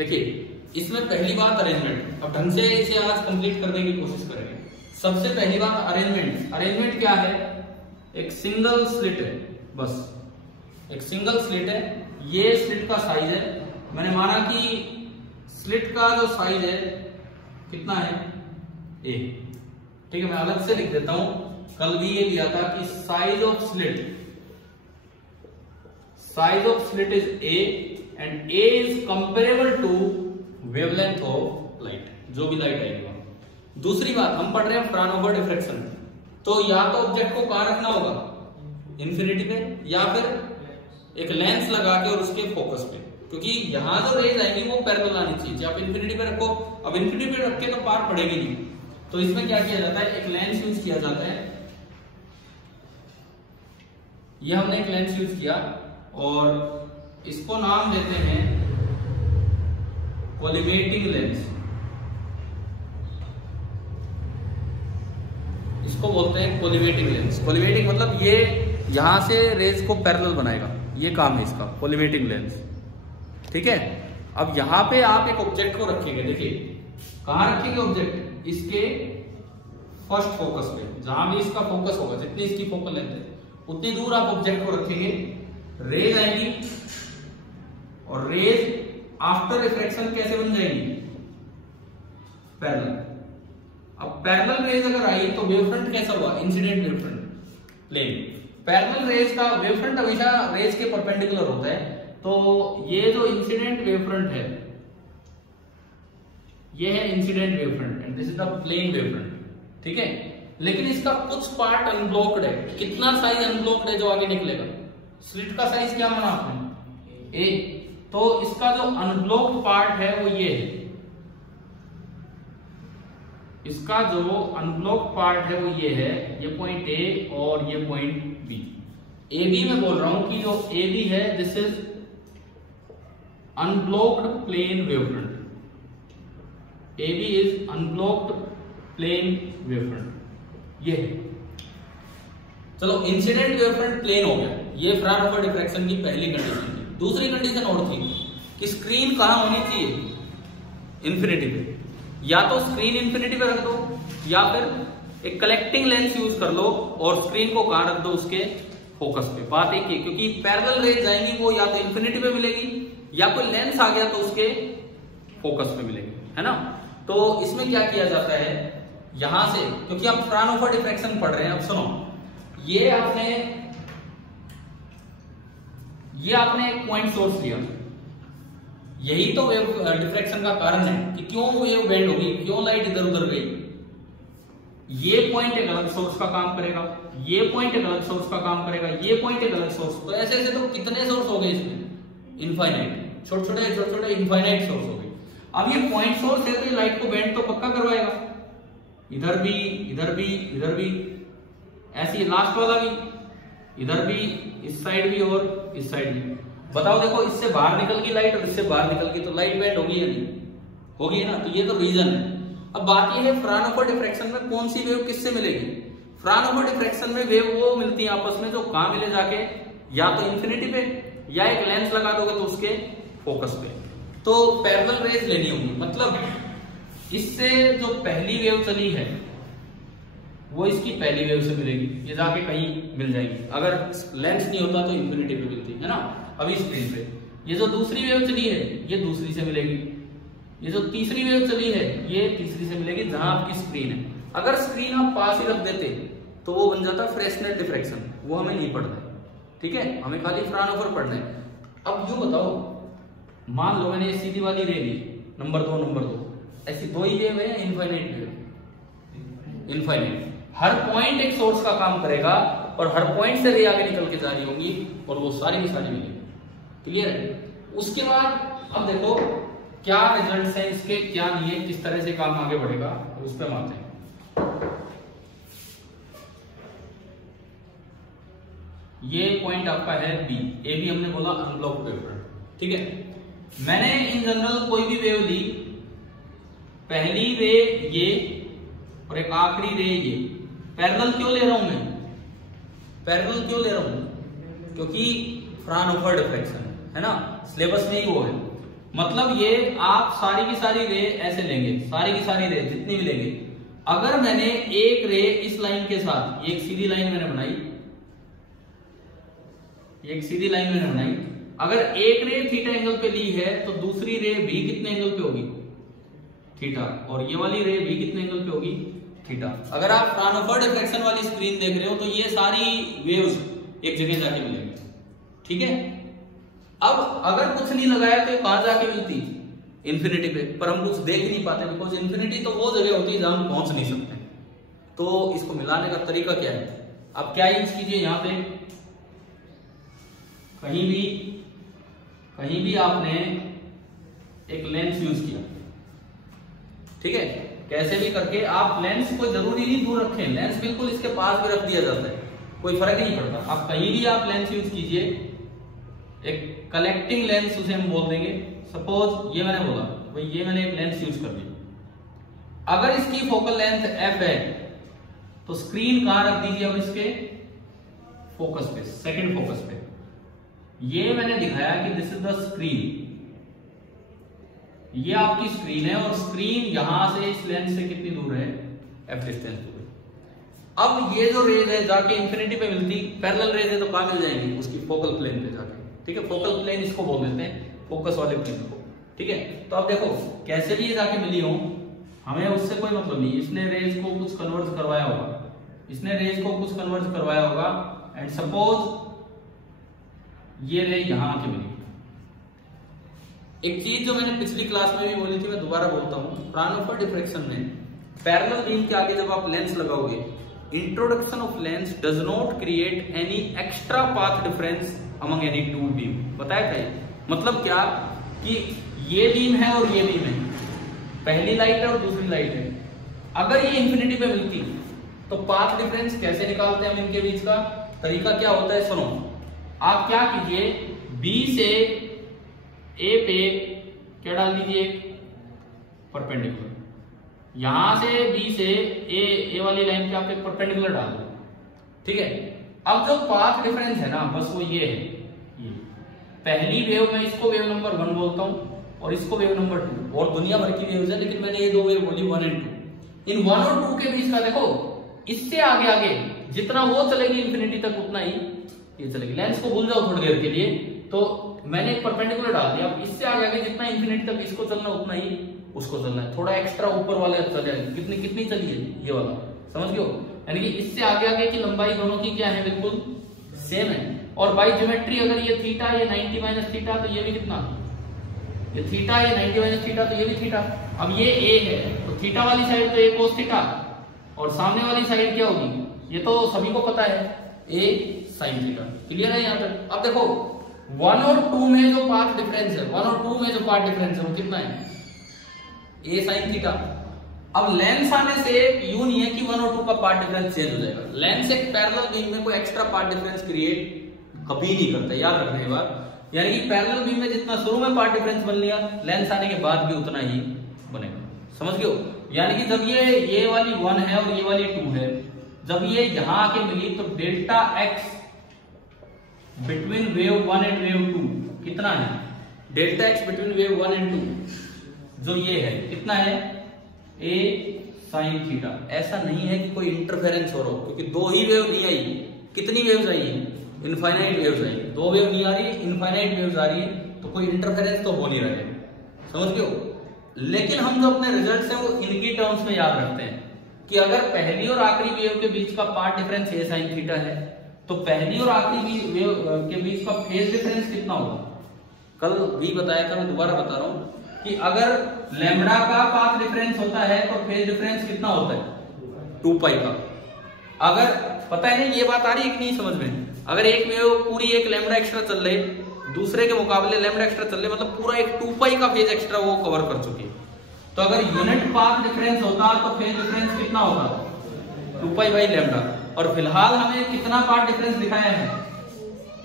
देखिए इसमें पहली बात अरेंजमेंट, अब ढंग से इसे आज कंप्लीट करने की कोशिश करेंगे। सबसे पहली बात अरेंजमेंट। अरेंजमेंट क्या है? एक सिंगल स्लिट है, बस एक सिंगल स्लिट है। ये स्लिट का साइज है, मैंने माना कि स्लिट का जो साइज है कितना है? ए। ठीक है, मैं अलग से लिख देता हूं। कल भी ये लिया था कि size of slit is A and A is comparable to wavelength of light, जो भी लाइट आएगी। दूसरी बात, हम पढ़ रहे हैं फ्राउनहोफर डिफ्रैक्शन, तो या तो ऑब्जेक्ट को कहां रखना होगा? इन्फिनिटी पे, या फिर एक लेंस लगा के और उसके फोकस पे, क्योंकि यहां जो रेज आएंगी वो पैरेलल आनी चाहिए। आप इन्फिनिटी पे रखो, अब इन्फिनिटी पे रख के तो पार पड़ेगी नहीं, तो इसमें क्या किया जाता है? एक लेंस यूज किया जाता है। ये हमने एक लेंस यूज किया और इसको नाम देते हैं कोलिमेटिंग लेंस। इसको बोलते हैं कोलिमेटिंग लेंस। कोलिमेटिंग मतलब ये यहां से रेज को पैरेलल बनाएगा, ये काम है इसका, कोलिमेटिंग लेंस। ठीक है, अब यहां पे आप एक ऑब्जेक्ट को रखेंगे। देखिए कहां रखेंगे ऑब्जेक्ट? इसके फर्स्ट फोकस पे, जहां भी इसका फोकस होगा, जितनी इसकी फोकल लेंथ है उतनी दूर आप ऑब्जेक्ट को रखेंगे। रेज आएंगी और रेज आफ्टर रिफ्रैक्शन कैसे बन जाएंगी? पैरेलल। अब पैरेलल रेज अगर आई तो वेवफ्रंट कैसा हुआ? Incident wavefront plane. Parallel rays का वेवफ्रंट हमेशा रेज के परपेंडिकुलर होता है, तो ये जो इंसिडेंट वेवफ्रंट है ये है incident wavefront and this is the plane wavefront. ठीक है, लेकिन इसका कुछ पार्ट अनब्लॉक्ड है। कितना साइज अनब्लॉक्ड है जो आगे निकलेगा? स्लिट का साइज क्या माना आपने? ए। तो इसका जो अनब्लॉक्ड पार्ट है वो ये है, इसका जो अनब्लॉक्ड पार्ट है वो ये है, ये पॉइंट ए और ये पॉइंट बी। ए बी में बोल रहा हूं कि जो ए बी है this is unblocked plane wavefront. A B is unblocked plane wavefront, ये है। चलो इंसिडेंट वेवफ्रंट प्लेन हो गया, ये फ्राउनहोफर डिफ्रैक्शन की पहली कंडीशन थी। दूसरी कंडीशन और थी कि स्क्रीन कहां होनी चाहिए? इन्फिनिटी पे। या तो स्क्रीन इन्फिनिटी पे रख दो या फिर एक कलेक्टिंग लेंस यूज कर लो और स्क्रीन को कहां रख दो? उसके फोकस पे। बात एक ही, क्योंकि पैरेलल रेज आएंगी वो या तो इन्फिनिटी पे मिलेगी या कोई लेंस आ गया तो उसके फोकस पे मिलेगी, है ना। तो इसमें क्या किया जाता है, यहां से, क्योंकि आप फ्राउनहोफर डिफ्रैक्शन पढ़ रहे हैं, अब सुनो, ये आपने एक पॉइंट सोर्स लिया, यही तो वेव डिफ्रैक्शन का कारण है कि क्यों वेव बेंड होगी, क्यों लाइट इधर उधर गई। ये पॉइंट एक अलग सोर्स का काम करेगा, ये पॉइंट एक अलग सोर्स का काम करेगा, ये पॉइंट एक अलग सोर्स। तो ऐसे ऐसे तो कितने सोर्स हो गए इसमें? इनफाइनाइट, छोटे छोटे इनफाइनाइट सोर्स हो गए। अब ये पॉइंट सोर्स है तो ये लाइट को बेंड तो पक्का करवाएगा, इधर भी इधर भी इधर भी, ऐसी लास्ट वाला भी, इधर भी, इस साइड भी और इस साइड भी। बताओ देखो, इससे बाहर निकल गई लाइट और इससे बाहर निकल गई तो लाइट बेंड होगी या नहीं? होगी ना। तो ये तो रीजन है। अब बात ये है फ्राउनहोफर डिफ्रैक्शन में कौन सी वेव किससे मिलेगी? फ्राउनहोफर डिफ्रैक्शन में वेव वो मिलती है आपस में जो कहां मिले जाके, या तो इन्फिनिटी पे या एक लेंस लगा दोगे तो उसके फोकस पे। तो पैरेलल रेज लेनी होगी, मतलब इससे जो पहली वेव चली है वो इसकी पहली वेव से मिलेगी, ये जाके कहीं मिल जाएगी। अगर लेंस नहीं होता तो इन्फिनिटी पे मिलती है ना। अभी स्क्रीन पे ये जो दूसरी वेव चली है ये दूसरी से मिलेगी, ये जो तीसरी वेव चली है ये तीसरी से मिलेगी जहां आपकी स्क्रीन है। अगर स्क्रीन आप पास ही रख देते तो वो बन जाता फ्रेस्नेल डिफ्रैक्शन, वो हमें नहीं पढ़ना है। ठीक है, हमें खाली फ्राउनहोफर पढ़ना है। अब यूं बताओ, मान लो मैंने सीधी वाली रे ली, नंबर दो, ऐसी दो ही वेव है, इनफाइनाइट वेव, इनफाइनाइट। हर पॉइंट एक सोर्स का काम करेगा और हर पॉइंट से रे आगे निकल के जा रही होंगी और वो सारी की सारी मिलेगी। क्लियर है? उसके बाद अब देखो क्या रिजल्ट्स हैं इसके, क्या नहीं है, किस तरह से काम आगे बढ़ेगा, उस पर आते हैं। ये पॉइंट आपका है बी, ए बी हमने बोला अनब्लॉक्ड वेवफ्रंट। ठीक है, मैंने इन जनरल कोई भी वेव ली, पहली रे ये और एक आखिरी रे ये। पैरेलल क्यों ले रहा हूं मैं? पैरेलल क्यों ले रहा हूं? क्योंकि फ्राउनहोफर डिफ्रैक्शन है ना, सिलेबस में ही वो है। मतलब ये आप सारी की सारी रे ऐसे लेंगे, सारी की सारी रे जितनी भी लेंगे। अगर मैंने एक रे इस लाइन के साथ, एक सीधी लाइन मैंने बनाई, एक सीधी लाइन मैंने बनाई, अगर एक रे थीटा एंगल पे ली है तो दूसरी रे भी कितने एंगल पे होगी, थीटा, और ये वाली रे भी कितने एंगल पे होगी, थीटा। अगर आप फ्राउनहोफर डिफ्रैक्शन वाली स्क्रीन देख रहे हो तो ये सारी वेव्स एक जगह जाके मिलेंगी, ठीक है। अब अगर कुछ नहीं लगाया तो कहां जाके मिलती, इन्फिनिटी पे, पर हम कुछ देख नहीं पाते बिकॉज इन्फिनिटी तो वो जगह होती है जहां हम पहुंच नहीं सकते। तो इसको मिलाने का तरीका क्या है, अब क्या यूज कीजिए, यहां पे कहीं भी आपने एक लेंस यूज किया, ठीक है, कैसे भी करके आप लेंस को जरूरी नहीं दूर रखें, लेंस बिल्कुल इसके पास भी रख दिया जाता है, कोई फर्क नहीं पड़ता। आप कहीं भी आप लेंस यूज कीजिए, एक कलेक्टिंग लेंस उसे हम बोल देंगे। सपोज ये मैंने बोला भाई, ये मैंने एक लेंस यूज कर दी, अगर इसकी फोकल लेंथ f है तो स्क्रीन कहां रख दीजिए, अब इसके फोकस पे, सेकंड फोकस पे। ये मैंने दिखाया कि दिस इज द स्क्रीन, ये आपकी स्क्रीन है और स्क्रीन यहां से इस लेंस से कितनी दूर है, f डिस्टेंस दूर है। अब ये जो रेज है जाके इंफिनिटी पे मिलती, पैरेलल रेज है तो कहां मिल जाएंगी, उसकी फोकल प्लेन पे जाके, ठीक है। फोकल प्लेन इसको बोल देते हैं, फोकस वाले प्लेन को, ठीक है। तो अब देखो कैसे भी ये जाके मिली हो, हमें उससे कोई मतलब नहीं, इसने रेज को कुछ कन्वर्ट करवाया होगा, इसने रेज को कुछ कन्वर्ट करवाया होगा, एंड सपोज ये रे यहां आके मिली। एक चीज जो मैंने पिछली क्लास में भी बोली थी, मैं दोबारा बोलता हूं, फ्राउनहोफर डिफ्रैक्शन में पैरेलल बीम के आगे जब आप लेंस लगाओगे, introduction of lens does not create any extra path difference among any two beam. बताया था ये, मतलब क्या कि ये बीम है और ये बीम है, पहली लाइट है और दूसरी लाइट है, अगर ये इंफिनिटी पे मिलती तो पाथ डिफरेंस कैसे निकालते हैं हम इनके बीच का, तरीका क्या होता है, सुनो। आप क्या कीजिए, बी से ए पे क्या डाल दीजिए, परपेंडिकुलर, यहां से बी से ए वाली लाइन पे आप एक परपेंडिकुलर डाल दो, ठीक है। अब जो पाथ डिफरेंस है ना, बस वो ये है, ये पहली वेव में इसको वेव नंबर 1 बोलता हूं और इसको वेव नंबर 2, और दुनिया भर की वेव्स है लेकिन मैंने ये दो वेव बोली 1 और 2। इन 1 और 2 के बीच का देखो, इससे आगे आगे जितना वो चलेगी इंफिनिटी तक उतना ही ये चलेगी। लेंस को भूल जाओ थोड़ी देर के लिए, तो मैंने एक परपेंडिकुलर डाल दिया, अब इससे आगे आगे जितना इंफिनिटी तक इसको चलना उतना ही उसको चलना है, थोड़ा एक्स्ट्रा ऊपर वाले चल जाएगी, कितनी चलिए ये वाला, समझ गए हो, यानी कि इससे आगे आगे की लंबाई दोनों की क्या है, बिल्कुल सेम है। और बाई ज्योमेट्री अगर ये थीटा, ये 90 माइनस थीटा, तो ये भी कितना, ये थीटा, ये 90 माइनस थीटा, तो ये भी थीटा। अब ये ए है तो थीटा वाली साइड तो ए कोस थीटा, और सामने वाली साइड क्या होगी, ये तो सभी को पता है, ए साइन थीटा। क्लियर है यहाँ तक। अब देखो 1 और 2 में जो पाथ डिफरेंस है, 1 और 2 में जो पाथ डिफरेंस है वो कितना है, ए साइन थीटा। अब लेंस आने से यूं नहीं है कि 1 और 2 का पार्ट डिफरेंस चेंज हो जाएगा, लेंस एक पैरेलल बीम में कोई एक्स्ट्रा पार्ट डिफरेंस क्रिएट कभी नहीं करता, याद रखने के बाद। यानी कि पैरेलल बीम में जितना शुरू में पार्ट डिफरेंस बन लिया, लेंस आने के बाद भी उतना ही बनेगा, समझ गए हो। यानी कि जब ये वाली 1 है और ये वाली 2 है, जब ये यहां आके मिली तो delta x between wave 1 and wave 2 कितना है, delta x between wave 1 and 2 जो ये है कितना है, ए साइन थीटा। ऐसा नहीं है कि कोई इंटरफेरेंस हो रहा हो, क्योंकि दो ही वेव नहीं आई, कितनी वेव्स आई है, इनफाइनाइट वेव्स आई, दो वेव नहीं आ रही, इनफाइनाइट वेव्स आ रही है, तो कोई इंटरफेरेंस तो हो नहीं रहा है, समझ गए हो। लेकिन हम जो अपने रिजल्ट्स हैं वो इनकी टर्म्स में याद रखते हैं कि अगर पहली और आखिरी वेव के बीच का पार्ट डिफरेंस ए साइन थीटा है, तो पहली और आखिरी वेव के बीच का फेज डिफरेंस कितना होगा। कल भी बताया था, मैं दोबारा बता रहा हूं कि अगर लैम्बडा का पाथ डिफरेंस होता है तो फेज डिफरेंस कितना होता है, 2 पाई का। अगर पता है ना, ये बात आ रही है कि नहीं समझ में, अगर एक वेव पूरी एक लैम्बडा एक्स्ट्रा चल रही, दूसरे के मुकाबले लैम्बडा एक्स्ट्रा चल रही, मतलब पूरा एक 2 पाई का फेज एक्स्ट्रा वो कवर कर चुकी है, तो अगर यूनिट पाथ डिफरेंस होता तो फेज डिफरेंस कितना होगा, 2 पाई बाई लैम्बडा। और फिलहाल हमें कितना पाथ डिफरेंस दिखाया है,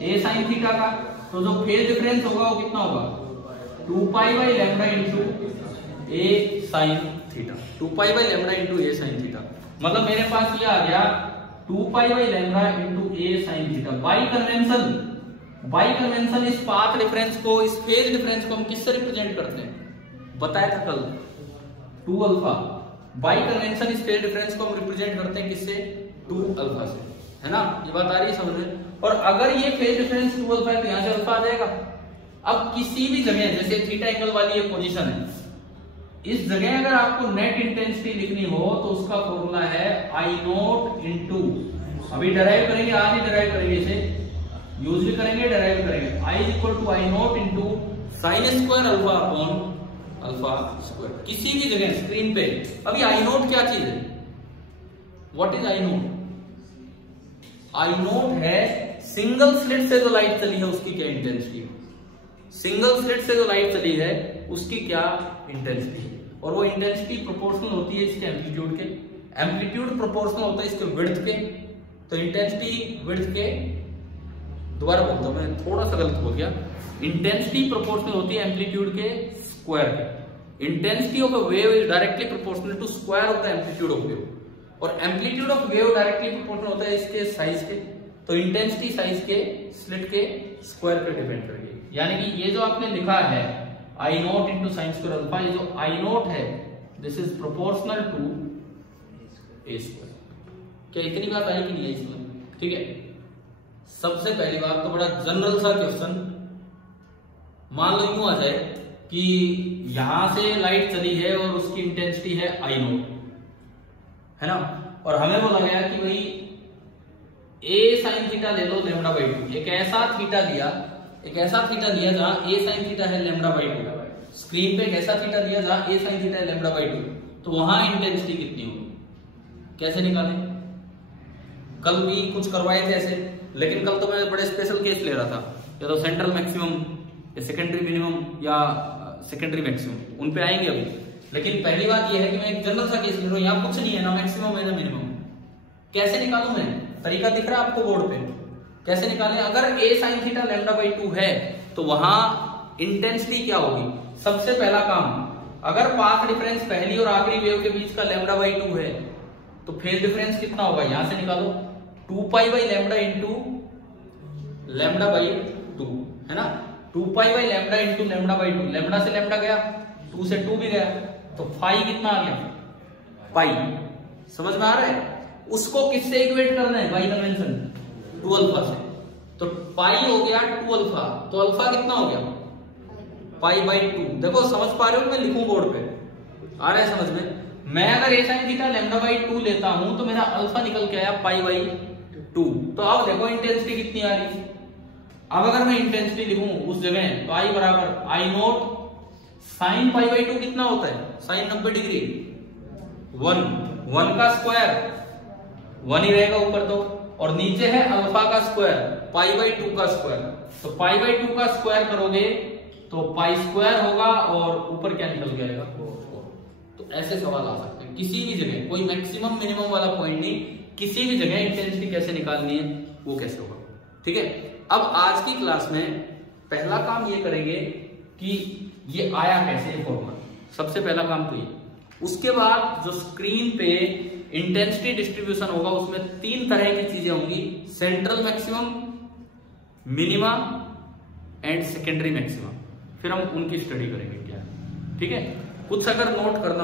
ए साइन थीटा का, तो जो फेज डिफरेंस होगा वो कितना होगा, 2 pi by lambda into A sine theta, 2 pi by lambda into A sine theta. मतलब मेरे पास ये आ गया 2 pi by lambda into A sine theta. By convention by convention इस पाथ डिफरेंस को, इस फेज डिफरेंस को हम किससे रिप्रेजेंट करते हैं, बताया था कल, 2 अल्फा। बाई कन्वेंशन इस फेज डिफरेंस को हम रिप्रेजेंट करते हैं किससे, 2 अल्फा से, है ना, ये बात आ रही है समझ में। और अगर ये फेज डिफरेंस 2 अल्फा है तो यहां से अल्फा आ जाएगा। अब किसी भी जगह, जैसे थीटा एंगल वाली ये पोजीशन है, इस जगह अगर आपको नेट इंटेंसिटी लिखनी हो तो उसका फॉर्मूला है आई नोट इंटू, अभी डराइव करेंगे, आज ही डराइव करेंगे, इसे यूज भी करेंगे, डराइव करेंगे, I is equal to I naught into sine square alpha upon alpha square. किसी भी जगह स्क्रीन पे, अभी आई नोट क्या चीज है, what is I note? I naught है सिंगल स्लिट से जो लाइट चली है उसकी क्या इंटेंसिटी है, सिंगल स्लिट से जो लाइट चली है उसकी क्या इंटेंसिटी है, और वो इंटेंसिटी प्रोपोर्शनल होती है इसके एम्पलीट्यूड के, एम्पलीट्यूड प्रोपोर्शनल होता है इसके विड्थ के, तो इंटेंसिटी विड्थ के, दोबारा बोलता हूं मैं, थोड़ा सा गलत बोल गया, इंटेंसिटी प्रोपोर्शनल होती है एम्पलीट्यूड के स्क्वायर के। Intensity of a wave is directly proportional to square of the amplitude of wave, और amplitude of wave directly proportional होता है इसके साइज के, तो इंटेंसिटी साइज के स्लिट के स्क्वायर पर डिपेंड करेगी। यानी कि ये जो आपने लिखा है I naught into sine square alpha, ये जो आई नोट है this is proportional to a square. क्या इतनी बात आई कि नहीं इसमें? ठीक है, सबसे पहली बात तो बड़ा जनरल सा क्वेश्चन, मान लो यूं आ जाए कि यहां से लाइट चली है और उसकी इंटेंसिटी है आई नोट, है ना, और हमें बोला गया कि भाई ए साइन थीटा ले लो लैम्डा बाई 2, एक ऐसा थीटा लिया जहां ए साइन थीटा है लैम्डा बाई 2, स्क्रीन पे एक ऐसा थीटा लिया जहां ए साइन थीटा है लैम्डा बाई 2, तो वहां इंटेंसिटी कितनी होगी, कैसे निकालें? कल भी कुछ करवाए थे ऐसे, लेकिन कल तो मैं बड़े स्पेशल केस ले रहा था, या तो सेंट्रल मैक्सिमम या सेकेंडरी मिनिमम या सेकेंडरी मैक्सिमम, उन पे आएंगे अभी। लेकिन पहली बात यह है कि मैं एक जनरल सा केस ले रहा हूं, यहाँ कुछ नहीं है, ना मैक्सिमम है ना मिनिमम, कैसे निकालूं मैं? तरीका दिख रहा है आपको बोर्ड पे, कैसे निकालें? अगर ए साइन थीटा लैम्डा बाई 2 है तो वहां इंटेंसिटी क्या होगी? सबसे पहला काम, अगर पाथ डिफरेंस पहली और आखिरी वेव के बीच का लैम्डा बाई 2 है तो फेज डिफरेंस कितना होगा, यहां से निकालो, 2 pi by lambda into lambda by 2, है ना, 2 pi by lambda into lambda by 2, lambda से लैम्डा गया, 2 से 2 भी गया, तो फाई कितना आ गया, पाई। समझ में आ रहा है? उसको किससे इक्वेट करना है, बाई कन्वेंशन 2 अल्फा से, तो पाई हो गया 2 अल्फा, तो अल्फा कितना हो गया, पाई बाई 2। देखो समझ पा रहे हो, मैं लिखूं बोर्ड पे, आ रहा है समझ में? मैं अगर ए साइन थीटा लैम्डा बाई 2 लेता हूं तो मेरा अल्फा निकल के आया पाई बाई 2। तो अब देखो इंटेंसिटी कितनी आ रही है। अब अगर मैं इंटेंसिटी लिखूं उस जगह तो आई बराबर I naught sine pi by 2 कितना होता है, साइन 90 डिग्री, 1 का स्क्वायर 1 ही रहेगा ऊपर तो, और नीचे है अल्फा का स्क्वायर पाई बाई 2 का स्क्वायर, तो पाई बाई 2 का स्क्वायर करोगे तो पाई स्क्वायर होगा और ऊपर क्या निकल के आएगा, 4। तो ऐसे सवाल आ सकते हैं किसी भी जगह, कोई मैक्सिमम मिनिमम वाला पॉइंट नहीं, किसी भी जगह इंटेंसिटी कैसे निकालनी है वो कैसे होगा। ठीक है, अब आज की क्लास में पहला काम ये करेंगे कि ये आया कैसे फॉर्मूला, सबसे पहला काम तो ये। उसके बाद जो स्क्रीन पे इंटेंसिटी डिस्ट्रीब्यूशन होगा उसमें 3 तरह की चीजें होंगी, central maximum, minima and secondary maximum, फिर हम उनकी स्टडी करेंगे क्या। ठीक है, कुछ अगर नोट करना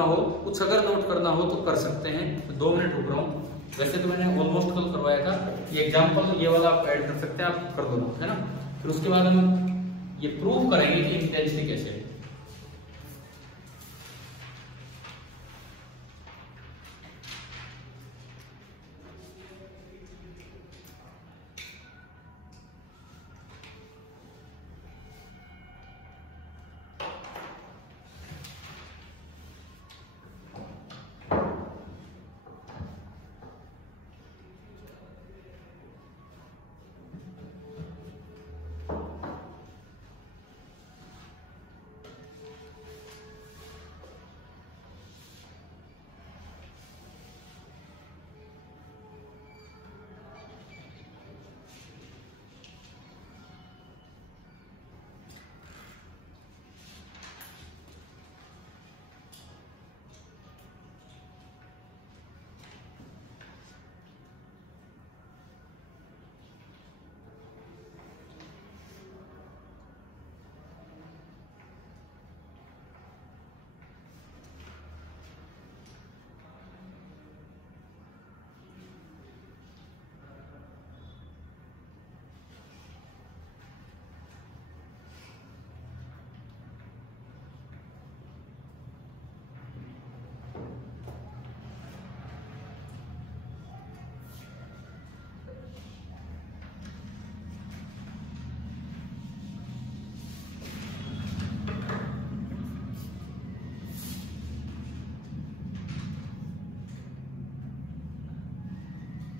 हो तो कर सकते हैं। 2 मिनट रुक रहा हूं, वैसे तो मैंने ऑलमोस्ट कल करवाया था, ये एग्जांपल ये वाला आप ऐड कर सकते हैं, आप कर दो, है ना। फिर उसके बाद हम ये प्रूव करेंगे कि इंटेंसिटी कैसे है।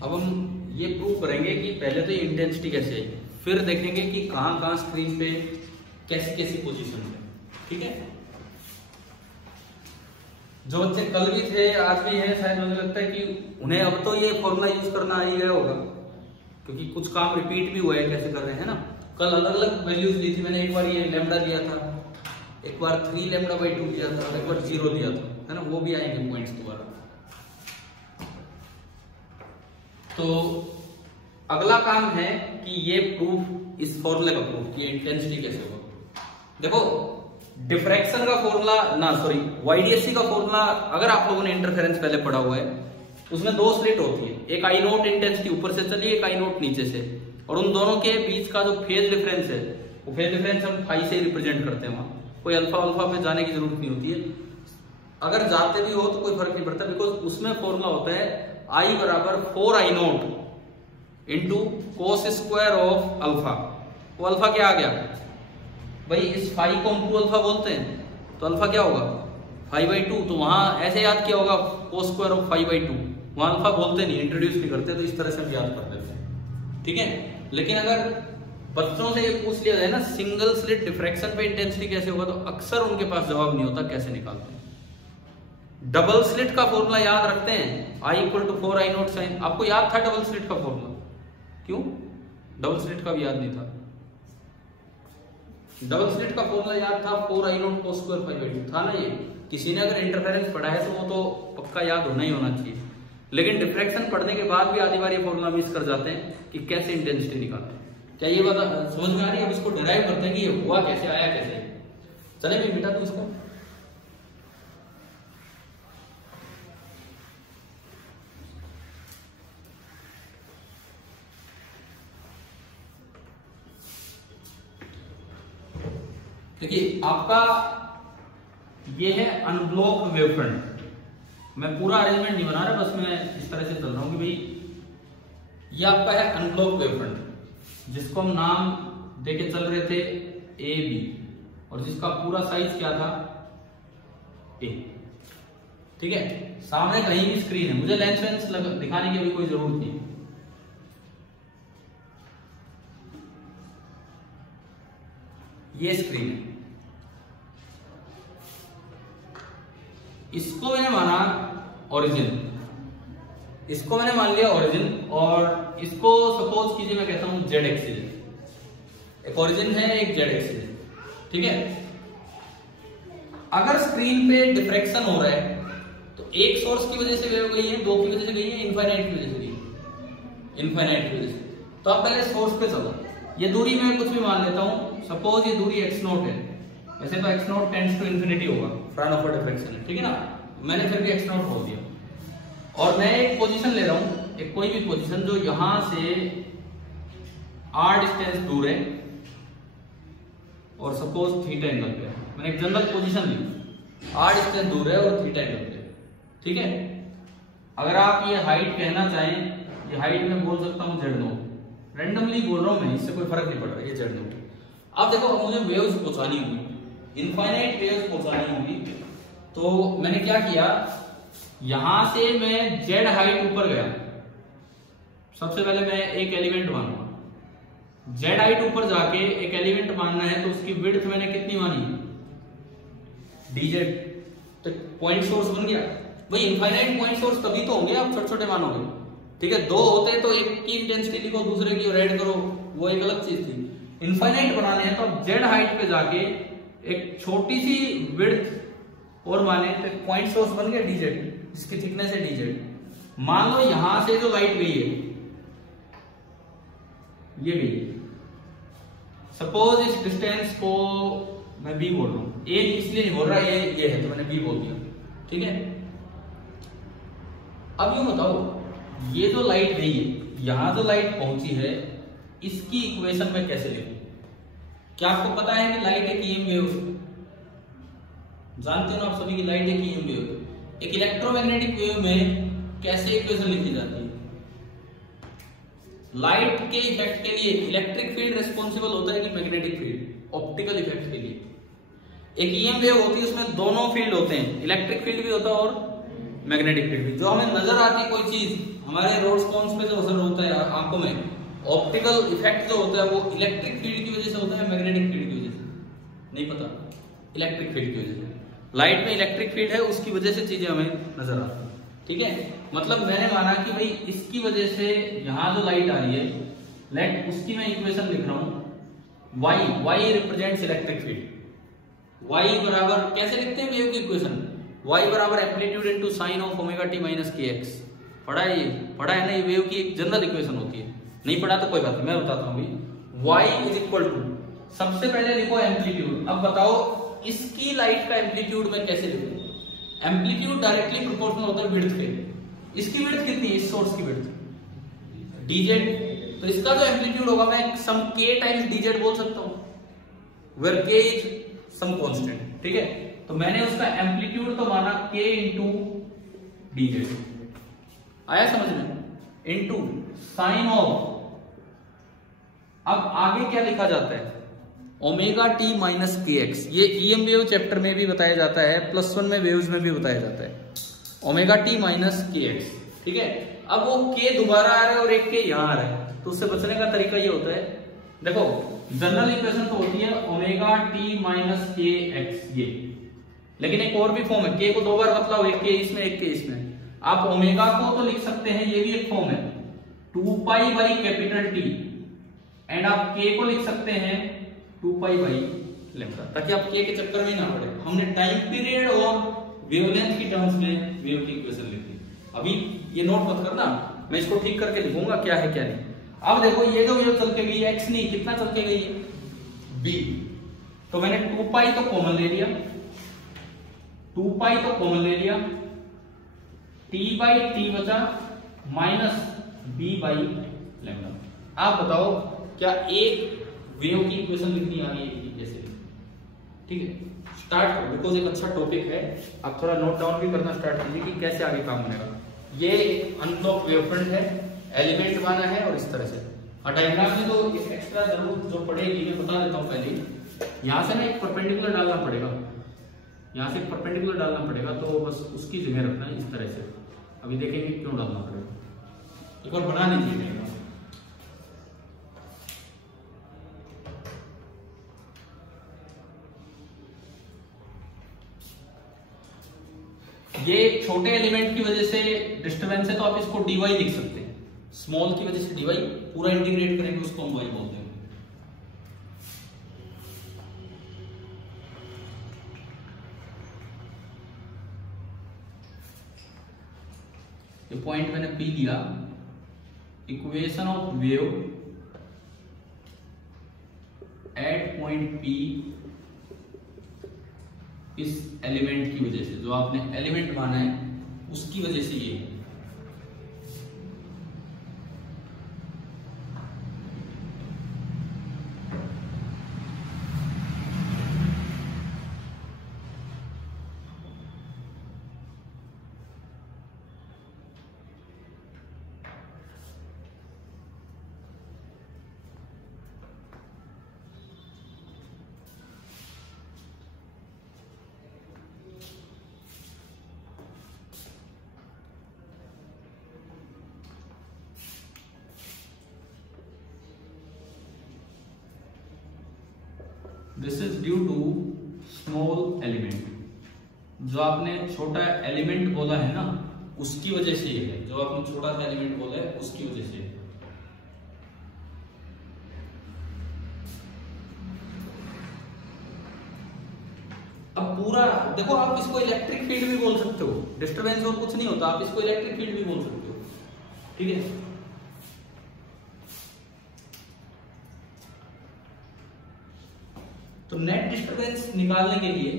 अब हम ये प्रूव करेंगे कि पहले तो ये इंटेंसिटी कैसे आई, फिर देखेंगे कि कहां कहां स्क्रीन पे कैसी कैसी पोजीशन है। ठीक है, जो बच्चे कल भी थे आज भी है, शायद मुझे लगता है कि उन्हें अब तो ये फॉर्मूला यूज करना आ ही गया होगा, क्योंकि कुछ काम रिपीट भी हुआ है कैसे कर रहे हैं ना। कल अलग अलग वैल्यूज ली थी मैंने, एक बार ये लैम्डा लिया था, एक बार 3 λ/2 लिया था, एक बार 0 लिया था, है ना, वो भी आएंगे पॉइंट्स दोबारा। तो अगला काम है कि ये प्रूफ, इस फॉर्मूले का प्रूफ कि इंटेंसिटी कैसे होगा। देखो डिफ्रैक्शन का फॉर्मूला YDSC का फॉर्मूला अगर आप लोगों ने इंटरफेरेंस पहले पढ़ा हुआ है, उसमें 2 स्लिट होती है, एक आई नोट इंटेंसिटी ऊपर से चली, एक आई नोट नीचे से, और उन दोनों के बीच का जो फेज डिफरेंस है वो फेज डिफरेंस हम फाई से रिप्रेजेंट करते हैं। वहां कोई अल्फा अल्फा पे जाने की जरूरत नहीं होती है, अगर जाते भी हो तो कोई फर्क नहीं पड़ता, बिकॉज उसमें फॉर्मूला होता है I बराबर 4I0 into cos square of alpha. वो अल्फा क्या आ गया भाई, इस फाई को हम 2 अल्फा बोलते हैं, तो अल्फा क्या होगा 5/2। तो वहां ऐसे याद किया होगा कोस स्क्वायर ऑफ 5/2, वहां अल्फा बोलते नहीं, इंट्रोड्यूस नहीं करते, तो इस तरह से हम याद कर लेते हैं। ठीक है, लेकिन अगर बच्चों से ये पूछ लिया जाए ना सिंगल स्लिट डिफ्रैक्शन पे इंटेंसिटी कैसे होगा, तो अक्सर उनके पास जवाब नहीं होता कैसे निकालते हैं। डबल स्लिट का फॉर्मूला याद रखते हैं, I = 4I0 sin। आपको याद था डबल स्लिट का फॉर्मूला? क्यों डबल स्लिट का भी याद नहीं था? डबल स्लिट का फॉर्मूला याद था 4I0 cos स्क्वायर 5/2 था ना। ये किसी ने अगर इंटरफेरेंस पढ़ा है तो वो तो पक्का याद होना ही होना चाहिए, लेकिन डिफ्रैक्शन पढ़ने के बाद भी आधी बार ये फॉर्मूला मिस कर जाते हैं कि कैसे इंटेंसिटी निकालते हैं। क्या ये बात समझ में आ रही है? अब इसको डिराइव करते हैं कि ये हुआ कैसे, आया कैसे। चले भी बेटा तू इसको। देखिए आपका ये है अनब्लॉक्ड वेवफ्रंट। मैं पूरा अरेंजमेंट नहीं बना रहा, बस मैं इस तरह से चल रहा हूं कि भाई ये आपका है अनब्लॉक्ड वेवफ्रंट, जिसको हम नाम देके चल रहे थे AB, और जिसका पूरा साइज क्या था A। ठीक है, सामने कहीं भी स्क्रीन है, मुझे लेंस वेंस दिखाने की अभी कोई जरूरत नहीं। ये स्क्रीन है, इसको मैंने माना ओरिजिन, इसको मैंने मान लिया ओरिजिन, और इसको सपोज कीजिए मैं कहता हूं जेड एक्सिस। एक ओरिजिन है, एक जेड एक्सिस है। ठीक है, अगर स्क्रीन पे डिफ्रैक्शन हो रहा है तो एक सोर्स की वजह से वेव गई है, 2 की वजह से गई है, इनफाइनाइट की वजह से गई है, इनफाइनाइट की वजह से। तो आप पहले सोर्स पे चलो, ये दूरी मैं कुछ भी मान लेता हूं, सपोज ये दूरी x0 है, वैसे तो x0 टेंड्स टू इंफिनिटी होगा, फ्राउनहोफर डिफ्रैक्शन है। ठीक है ना, मैंने फिर भी x0 बोल दिया, और मैं एक पोजीशन ले रहा हूं, एक कोई भी पोजीशन जो यहां से r डिस्टेंस दूर है और सपोज थीटा एंगल पे है। मैंने एक जनरल पोजीशन ली, r डिस्टेंस दूर है और थीटा एंगल पे। ठीक है, अगर आप ये हाइट कहना चाहें, ये हाइट में बोल सकता हूं z0, रैंडमली बोल रहा हूं मैं, इससे कोई फर्क नहीं पड़ रहा, ये z0। अब देखो मुझे वेव्स पहुंचानी होगी, इनफाइनाइट वेव्स पहुंचानी होगी, तो मैंने क्या किया, यहां से मैं जेड हाइट ऊपर गया। सबसे पहले मैं एक एलिमेंट मानूंगा, जेड हाइट ऊपर जाके एक एलिमेंट मानना है, तो उसकी विड्थ मैंने कितनी मानी, dz। तो पॉइंट सोर्स बन गया भाई। इनफाइनाइट पॉइंट सोर्स तभी तो होंगे आप छोटे छोटे मानोगे। ठीक है, 2 होते तो एक की इंटेंसिटी लिखो, दूसरे की ऐड करो, वो एक अलग चीज थी। इनफाइनाइट बनाने हैं तो अब जेड हाइट पे जाके एक छोटी सी विड्थ और माने तो पॉइंट सोर्स बन गया dz, इसकी थिकनेस है dz। मान लो यहां से जो लाइट गई है ये गई, सपोज इस डिस्टेंस को मैं b बोल रहा हूं, a इसलिए नहीं बोल रहा, ये है तो मैंने b बोल दिया। ठीक है, अब यूं बताओ, ये जो लाइट गई है, यहां जो लाइट पहुंची है, इसकी इक्वेशन में कैसे लिखूं? क्या आपको पता है कि लाइट एक ईएम वेव, जानते हो ना आप सभी की लाइट एक ईएम वेव। एक इलेक्ट्रोमैग्नेटिक वेव में कैसे इक्वेशन लिखी जाती है? लाइट के इफेक्ट के लिए इलेक्ट्रिक फील्ड रिस्पॉन्सिबल होता है कि मैग्नेटिक फील्ड? ऑप्टिकल इफेक्ट के लिए एक ईएम वेव होती है, उसमें दोनों फील्ड होते हैं, इलेक्ट्रिक फील्ड भी होता है और मैग्नेटिक फील्ड भी। जो हमें नजर आती है कोई चीज, हमारे रोड्स पे जो असर होता है आंखों में, ऑप्टिकल इफेक्ट जो होता है वो इलेक्ट्रिक फील्ड की वजह से होता है, मैग्नेटिक फील्ड की वजह से? नहीं पता, इलेक्ट्रिक फील्ड की वजह से। लाइट में इलेक्ट्रिक फील्ड है, उसकी वजह से चीजें हमें नजर आती है। ठीक है, मतलब मैंने माना कि भाई इसकी वजह से यहाँ जो लाइट आ रही है, लेट उसकी मैं इक्वेशन लिख रहा हूं, y represents electric field. y बराबर कैसे लिखते हैं वेव की इक्वेशन? y बराबर amplitude into sine of omega T minus kx। पढ़ा है ये? पढ़ा है ना? ये वेव की एक जनरल इक्वेशन होती है। नहीं पढ़ा तो कोई बात नहीं, मैं बताता हूँ अभी। y इज इक्वल टू, सबसे पहले लिखो एम्पलीट्यूड। अब बताओ इसकी लाइट का एम्पलीट्यूड मैं कैसे लिखूं? एम्पलीट्यूड डायरेक्टली प्रोपोर्शनल होता है विड्थ के। इसकी विड्थ कितनी है? इस सोर्स की विड्थ dz, तो इसका जो एम्पलीट्यूड होगा मैं सम k टाइम्स dz बोल सकता हूं, where k is some constant. ठीक है, तो मैंने उसका एम्पलीट्यूड तो माना k इंटू dz, आया समझ में? इंटू साइन ऑफ, अब आगे क्या लिखा जाता है? Omega T minus kx। ये EM वेव चैप्टर में भी बताया जाता है, +1 में वेव्स में भी बताया जाता है, ओमेगा टी माइनस kx। ठीक है, अब वो k दोबारा आ रहा है और एक k यहां आ रहा है, तो उससे बचने का तरीका ये होता है, देखो जनरल इक्वेशन तो होती है ओमेगा टी माइनस kx ये, लेकिन एक और भी फॉर्म है, k को दो बार बदलाओ, एक k इसमें एक k इसमें। आप ओमेगा को तो लिख सकते हैं, ये भी एक फॉर्म है 2 pi by capital T, and आप k को लिख सकते हैं 2 पाई बाई लैम्डा, ताकि आप k के चक्कर में ना पड़े। हमने टाइम पीरियड और वेवलेंथ की टर्म्स में वेव की इक्वेशन लिखी। अभी ये नोट मत करना, मैं इसको ठीक करके लिखूंगा क्या है क्या नहीं। अब देखो ये जो वेव चल के गई x नहीं, कितना चल के गई है? b, तो मैंने 2 पाई तो कॉमन ले लिया, 2 पाई तो कॉमन ले लिया, t बाई टी बचा माइनस b बाई लैम्डा। आप बताओ क्या एक वेव की इक्वेशन लिखनी आ रही है कैसे? ठीक है, स्टार्ट करो, बिकॉज एक अच्छा टॉपिक है, आप थोड़ा नोट डाउन भी करना स्टार्ट कीजिए कि कैसे आगे काम होगा। ये अनब्लॉक वेवफ्रंट है, एलिमेंट माना है, और इस तरह से डायग्राम में तो एक एक्स्ट्रा जरूर जो पड़ेगी मैं बता देता हूँ पहले। यहाँ से ना एक परपेंडिकुलर डालना पड़ेगा, यहाँ से एक परपेंडिकुलर डालना पड़ेगा, तो बस उसकी जगह रखना है इस तरह से। अभी देखेंगे क्यों डालना पड़ेगा, एक बार बना लीजिए। ये छोटे एलिमेंट की वजह से डिस्टर्बेंस है, तो आप इसको dy लिख सकते हैं, स्मॉल की वजह से dy, पूरा इंटीग्रेट करेंगे उसको हम y बोलते हैं। ये पॉइंट मैंने P लिया, equation of wave eight point P इस एलिमेंट की वजह से, जो आपने एलिमेंट माना है उसकी वजह से ये है। This is due to small element, जो आपने छोटा एलिमेंट बोला है ना उसकी वजह से ये है, जो आपने छोटा सा एलिमेंट बोला है उसकी वजह से। अब पूरा देखो, आप इसको इलेक्ट्रिक फील्ड भी बोल सकते हो, डिस्टर्बेंस और कुछ नहीं होता, आप इसको इलेक्ट्रिक फील्ड भी बोल सकते हो। ठीक है, तो नेट डिस्टर्बेंस निकालने के लिए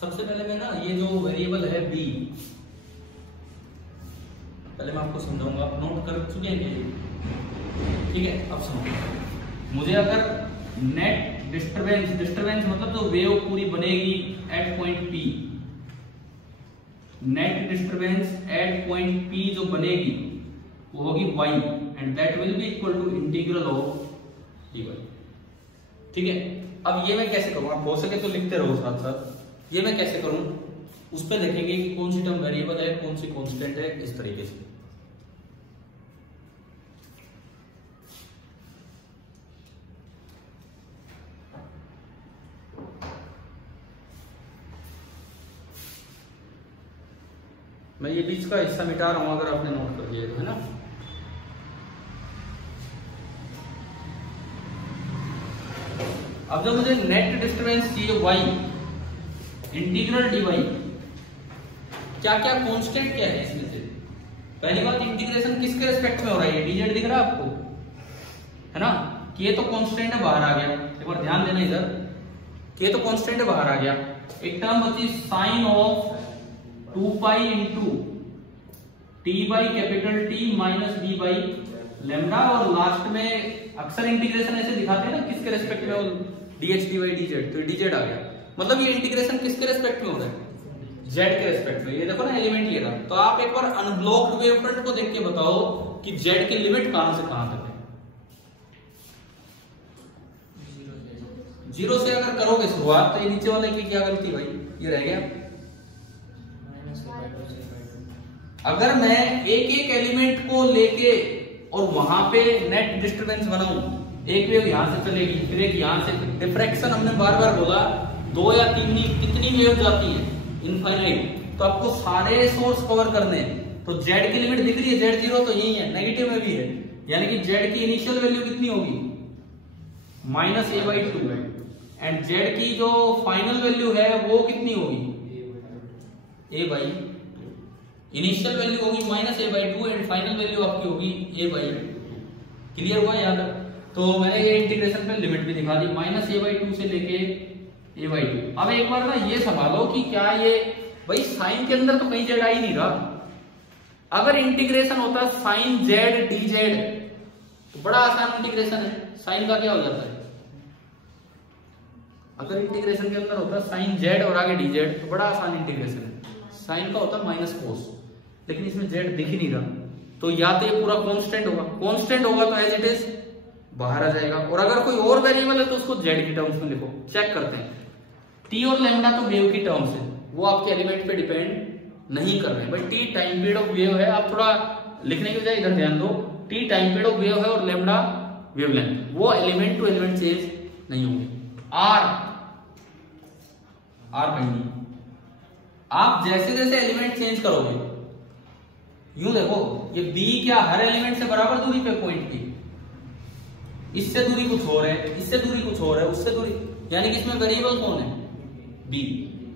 सबसे पहले मैं ना ये जो वेरिएबल है b, पहले मैं आपको समझाऊंगा, आप नोट कर चुके हैं? ठीक है, अब समझो, मुझे अगर नेट डिस्टर्बेंस मतलब जो वेव पूरी बनेगी at point P, net disturbance at point P जो बनेगी वो होगी y, and that will be equal to integral of dy। ठीक है, अब ये मैं कैसे करूँ? आप हो सके तो लिखते रहो साथ साथ। ये मैं कैसे करूं, उस पर देखेंगे कि कौन सी टर्म वेरिएबल है, कौन सी कांस्टेंट है, इस तरीके से। मैं ये बीच का हिस्सा मिटा रहा हूं, अगर आपने नोट कर लिया है ना। अब जो मुझे नेट डिस्टर्बेंस चाहिए y, इंटीग्रल dy, क्या क्या कांस्टेंट क्या है इसमें से। पहली बात, इंटीग्रेशन किसके रेस्पेक्ट में हो रहा है, ये dz दिख रहा है आपको, है ना, कि ये तो कांस्टेंट है, बाहर आ गया। एक बार ध्यान देना इधर, कि ये तो कांस्टेंट है, बाहर आ गया। एक टर्म बची sine of 2 pi into T by capital T minus B by lambda, और लास्ट में अक्सर इंटीग्रेशन ऐसे दिखाते हैं ना, किसके रेस्पेक्ट में, dx dy dz, तो dz आ गया। मतलब ये इंटीग्रेशन किसके रेस्पेक्ट में हो रहा है, z के रेस्पेक्ट में। ये देखो ना एलिमेंट ये रहा। तो आप एक बार अनब्लॉक्ड वेव फ्रंट को देख के बताओ कि z की लिमिट कहां से कहां तक है। 0 से अगर करोगे शुरुआत, तो ये नीचे वाले की क्या गलती भाई, ये रह गया। अगर मैं एक एक एलिमेंट को लेके और वहां पे नेट डिस्टर्बेंस बनाऊं, एक वेव यहां से चलेगी, फिर एक यहां से, डिफ्रैक्शन हमने बार बार बोला 2 या 3 कितनी वेव जाती है, इनफाइनाइट। तो आपको सारे सोर्स कवर करने हैं। तो z की लिमिट दिख रही है, z0 तो यही है, नेगेटिव में भी है, यानी कि z की इनिशियल वैल्यू कितनी होगी, -a/2, एंड z की जो फाइनल वैल्यू है वो कितनी होगी, a/2। इनिशियल वैल्यू होगी -a/2 एंड फाइनल वैल्यू आपकी होगी a/2। क्लियर हुआ याद? तो मैंने ये इंटीग्रेशन पे लिमिट भी दिखा दी, -a/2 से लेके a/2। अब एक बार ना ये संभालो कि क्या ये भाई साइन के अंदर तो कहीं z आ ही नहीं रहा। अगर इंटीग्रेशन होता साइन z dz तो बड़ा आसान इंटीग्रेशन है, साइन का क्या हो जाता है। अगर इंटीग्रेशन के अंदर होता साइन z और आगे dz तो बड़ा आसान इंटीग्रेशन है, साइन का होता माइनस कोस। लेकिन इसमें z दिख ही नहीं रहा, तो या तो ये पूरा कांस्टेंट होगा, कांस्टेंट होगा तो एज इट इज बाहर आ जाएगा। और अगर कोई और वेरिएबल है तो उसको z की टर्म्स में लिखो। चेक करते हैं, t और लैम्डा तो वेव की टर्म्स है, वो आपके एलिमेंट पे डिपेंड नहीं कर रहे हैं। भाई t time period of wave है, आप थोड़ा लिखने की बजाय इधर ध्यान दो, t time period of wave है और लैम्डा वेवलेंथ, वो एलिमेंट टू एलिमेंट चेंज नहीं होंगे। r कहीं नहीं। आप जैसे जैसे एलिमेंट चेंज करोगे, यूं देखो ये b क्या हर एलिमेंट से बराबर दूरी पे पॉइंट की, इससे दूरी कुछ और है, इससे दूरी कुछ और है, उससे दूरी, यानी कि इसमें वेरिएबल कौन है, b।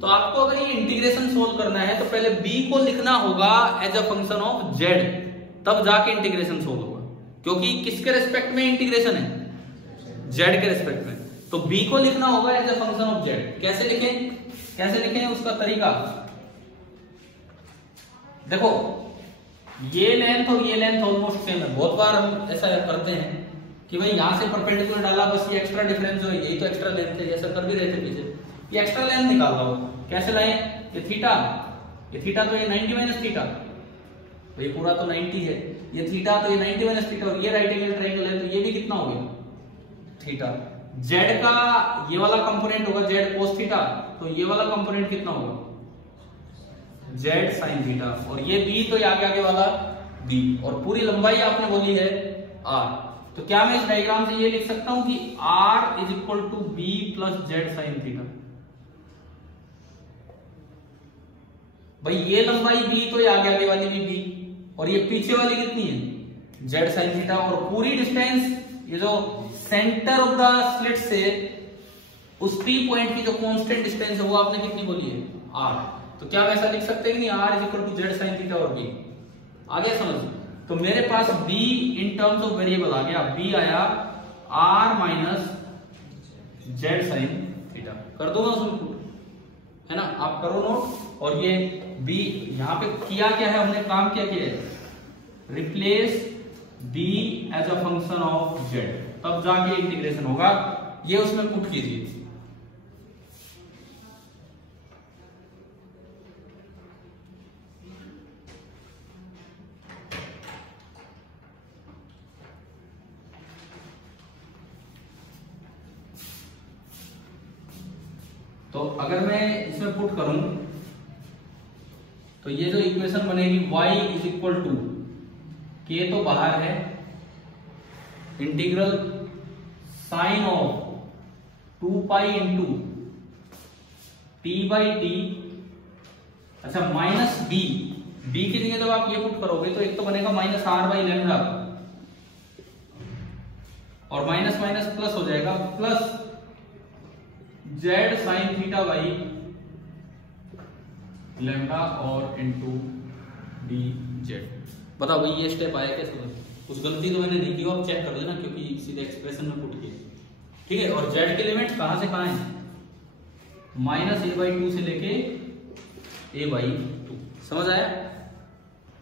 तो आपको अगर ये इंटीग्रेशन सोल्व करना है तो पहले b को लिखना होगा as a function of z, तब जाके इंटीग्रेशन सोल्व होगा। क्योंकि किसके रेस्पेक्ट में इंटीग्रेशन है, z के रेस्पेक्ट में, तो b को लिखना होगा as a function of z। कैसे लिखें, कैसे लिखें उसका तरीका देखो, ये लेंथ और ये लेंथ ऑलमोस्ट सेम है। बहुत बार हम ऐसा करते हैं कि भाई यहां से परपेंडिकुलर डाला, बस ये एक्स्ट्रा डिफरेंस जो है, यही तो एक्स्ट्रा लेंथ है, जैसा कर भी रहे थे पीछे, ये एक्स्ट्रा लेंथ निकाल रहा हो। कैसे लाए, ये थीटा तो ये 90 माइनस थीटा, तो ये पूरा तो 90 है, ये थीटा तो ये 90 माइनस थीटा, और ये राइट एंगल ट्रायंगल है तो ये भी कितना हो गया थीटा। जेड का ये वाला कंपोनेंट होगा जेड कोस थीटा, तो ये वाला कंपोनेंट कितना होगा जेड साइन थीटा, और ये बी तो आगे आगे वाला बी, और पूरी लंबाई आपने बोली है आर। तो क्या मैं इस डायग्राम से ये लिख सकता हूं कि r is equal to B plus Z sine theta. भाई ये लंबाई b तो ये आगे आगे वाली भी b, और ये पीछे वाली कितनी है जेड साइन थीटा, और पूरी डिस्टेंस ये जो सेंटर ऑफ द स्लिट से उस P पॉइंट की जो कांस्टेंट डिस्टेंस है वो आपने कितनी बोली है r। तो क्या हम ऐसा लिख सकते हैं कि नहीं r is equal to Z sine theta और b। आगे समझ, तो मेरे पास b in terms of variable आ गया, b आया r minus Z sine theta. कर दो ना उसमें, है ना, आप करो नोट। और ये b यहां पे किया क्या है, हमने काम क्या किया है, replace b as a function of z, तब जाके इंटीग्रेशन होगा। ये उसमें पुट कीजिए। तो अगर मैं इसमें पुट करूं तो ये जो इक्वेशन बनेगी y इज इक्वल टू के तो बाहर है, integral sine of 2 pi into T by T, अच्छा माइनस बी की जगह जब आप ये पुट करोगे तो एक तो बनेगा माइनस आर बाई लेमडा और माइनस माइनस प्लस हो जाएगा plus Z sine theta by lambda और इनटू डी जेड। बताओ भाई ये स्टेप आया कैसे? कुछ गलती तो मैंने नहीं की, आप चेक कर लेना क्योंकि सीधे एक्सप्रेशन में पुट किया, ठीक है। और जेड के लिमिट कहां से कहां है? माइनस ए बाई टू से लेके ए बाई टू, समझ आया?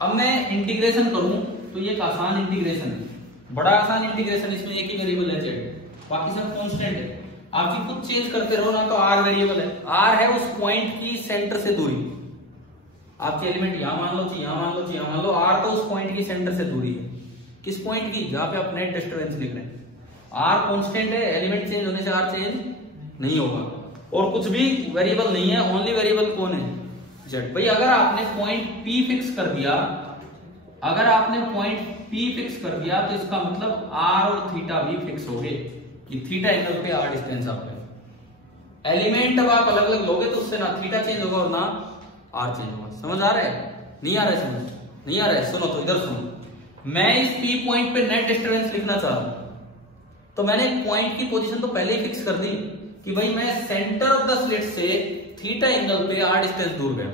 अब मैं इंटीग्रेशन करूं तो ये एक आसान इंटीग्रेशन है, बड़ा आसान इंटीग्रेशन। इसमें एक ही वेरिएबल है जेड, बाकी सब कांस्टेंट है। आप जी कुछ चेंज करते रहो ना तो आर वेरिएबल है, आर है उस पॉइंट की सेंटर से दूरी। आपके एलिमेंट यहां मान लो जी, यहां मान लो जी, यहां मान लो, आर तो उस पॉइंट की सेंटर से दूरी है। किस पॉइंट की? जहां पे आप नेट डिस्टर्बेंस लिख रहे हैं। आर कांस्टेंट है, एलिमेंट चेंज होने से आर चेंज नहीं होगा और कुछ भी वेरिएबल नहीं है, ओनली वेरिएबल कौन है? जेड। भाई अगर आपने पॉइंट पी फिक्स कर दिया, अगर आपने पॉइंट पी फिक्स कर दिया तो इसका मतलब आर और थीटा भी फिक्स हो गए कि थीटा एंगल पे आर डिस्टेंस आपका है। एलिमेंट अब आप अलग अलग लोगे तो उससे ना थीटा चेंज होगा और ना आर चेंज होगा। समझ आ रहा है? नहीं आ रहा है? समझ नहीं आ रहा है? सुनो तो इधर सुनो, मैं इस पी पॉइंट पे नेट डिस्टर्बेंस लिखना चाह रहा हूं तो मैंने पॉइंट की पोजीशन तो पहले ही फिक्स कर दी कि भाई मैं सेंटर ऑफ द स्लिट से थीटा एंगल पे आर डिस्टेंस दूर गया,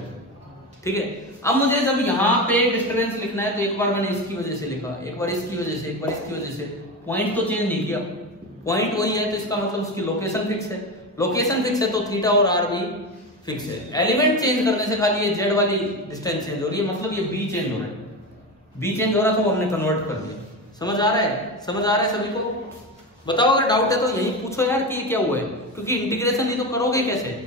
ठीक है। अब मुझे जब यहां पे डिस्टर्बेंस लिखना है तो एक बार मैंने इसकी वजह से लिखा, एक बार इसकी वजह से, एक बार इसकी वजह से, पॉइंट तो चेंज नहीं किया, पॉइंट वही है तो इसका मतलब उसकी लोकेशन फिक्स है। लोकेशन फिक्स है तो थीटा और आर भी फिक्स है। एलिमेंट चेंज करने से खाली ये जेड वाली डिस्टेंस चेंज हो रही है, मतलब ये बी चेंज हो रहा है। बी चेंज हो रहा था तो हमने कन्वर्ट कर दिया। समझ आ रहा है? समझ आ रहा है सभी को? बताओ अगर डाउट है तो यही पूछो यार कि ये क्या हुआ है, क्योंकि इंटीग्रेशन ये तो करोगे कैसे?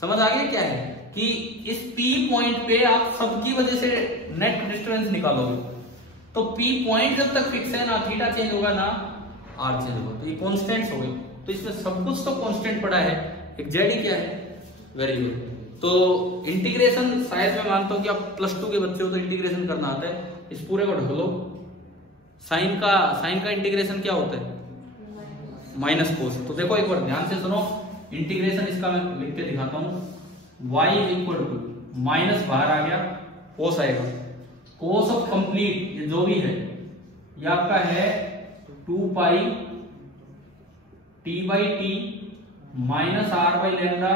समझ आ गया क्या है कि इस P पॉइंट पे आप सबकी वजह से नेट डिस्टेंस निकालोगे तो P पॉइंट जब तक फिक्स है ना थीटा चेंज होगा ना आर चेंज होगा, तो ये कांस्टेंट्स हो गए। तो इसमें सब कुछ तो कांस्टेंट पड़ा है, एक जेड ही क्या है? वेरिएबल। तो इंटीग्रेशन शायद मैं मानता हूं कि आप +2 के बच्चे हो तो इंटीग्रेशन करना आता है। इस पूरे को ढक लो। साइन का इंटीग्रेशन क्या होता है? माइनस कोस। तो देखो एक बार ध्यान से सुनो, इंटीग्रेशन इसका मैं लिख के दिखाता हूं। y इक्वल टू माइनस बाहर आ गया, कोस आएगा, कोस ऑफ कंप्लीट ये जो भी है ये आपका है 2 pi T by T minus R by lambda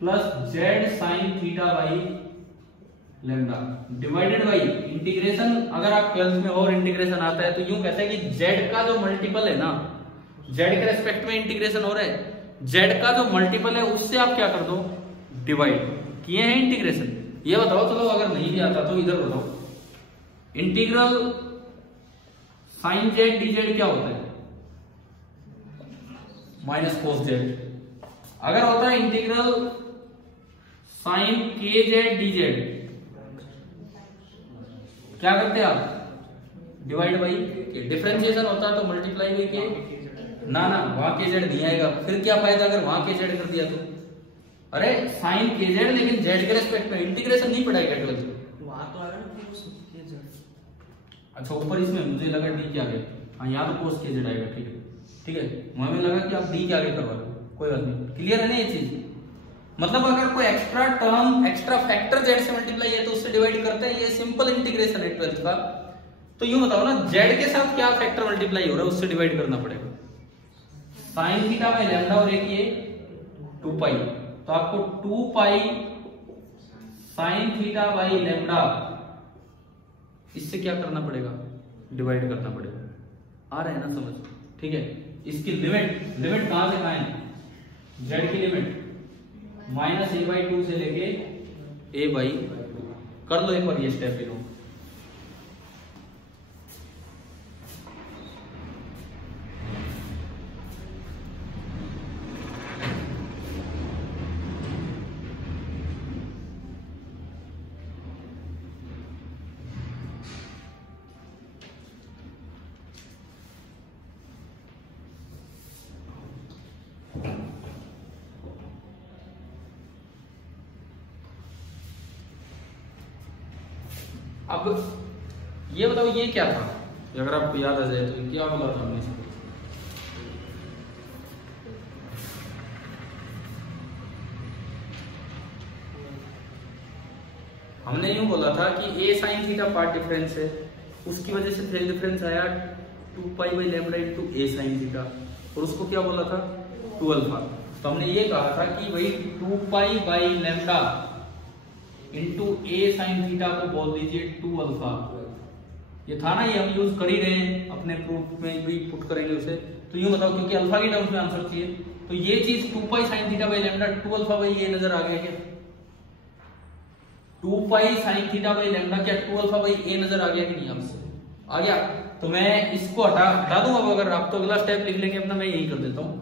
plus Z sine theta by lambda divided by integration. अगर आप 12th में और इंटीग्रेशन आता है तो यूं कहते हैं कि z का जो मल्टीपल है ना, z के रेस्पेक्ट में इंटीग्रेशन हो रहा है, z का जो मल्टीपल है उससे आप क्या कर दो? डिवाइड किए हैं इंटीग्रेशन। ये बताओ, चलो अगर नहीं भी आता तो इधर बताओ, integral sine Z D Z क्या होता है? Minus cos Z. अगर होता है इंटीग्रल साइन के जेड डी जेड, क्या करते हैं आप? डिवाइड बाई के। डिफरेंशिएशन होता है तो मल्टीप्लाई बाई के। ना वहां के जेड नहीं आएगा, फिर क्या फायदा अगर वहां के जेड कर दिया तो? अरे साइन के जेड लेकिन जेड के रेस्पेक्ट में इंटीग्रेशन नहीं पढ़ाएगा केवल वहां तो आएगा ना कोस के जेड। अच्छा ऊपर इसमें मुझे लगा डी के आगे, हाँ यहाँ तो कोस के जेड आएगा, ठीक है ठीक है। मुझे लगा कि आप डी के आगे करवा लो, कोई बात नहीं। क्लियर है ना ये चीज? मतलब अगर कोई extra term extra factor Z से मल्टीप्लाई है तो उससे डिवाइड करते हैं, ये सिंपल इंटीग्रेशन है 12th का। तो यूं बताओ ना, जेड के साथ क्या फैक्टर मल्टीप्लाई हो रहा है उससे डिवाइड करना पड़ेगा। साइन थीटा बाई लैम्डा और एक ये 2 पाई, तो आपको 2 pi sine theta by lambda इससे क्या करना पड़ेगा? डिवाइड करना पड़ेगा। आ रहा है ना समझ? ठीक है। इसकी लिमिट कहां से कहां है? जेड की लिमिट माइनस ए बाई 2 से लेके ए बाई 2 कर लो एक बार ये स्टेप लो। अब ये बताओ ये क्या था, अगर आपको याद आ जाए तो क्या बोला था हमने इसको? हमने यूं बोला था कि a sin theta path difference है, उसकी वजह से फेज डिफरेंस आया 2 pi by lambda into a sin theta, और उसको क्या बोला था 2 अल्फा। तो हमने ये कहा था कि भाई 2 pi by lambda into a sin theta को बोल दीजिए 2 अल्फा। ये था ना, ये हम यूज कर ही रहे हैं अपने प्रूफ में भी पुट करेंगे उसे। तो यूं बताओ, क्योंकि अल्फा की टर्म्स में आंसर चाहिए, तो ये चीज 2 पाई sin theta by lambda 2 alpha by ये नजर आ गया क्या? 2 पाई sin थीटा बाई लैम्डा क्या 2 अल्फा बाई ए नजर आ गया कि नहीं? आपसे आ गया। तो मैं इसको हटा दूं। अब अगर आप तो अगला स्टेप लिख लेंगे अपना, मैं यही कर देता हूं।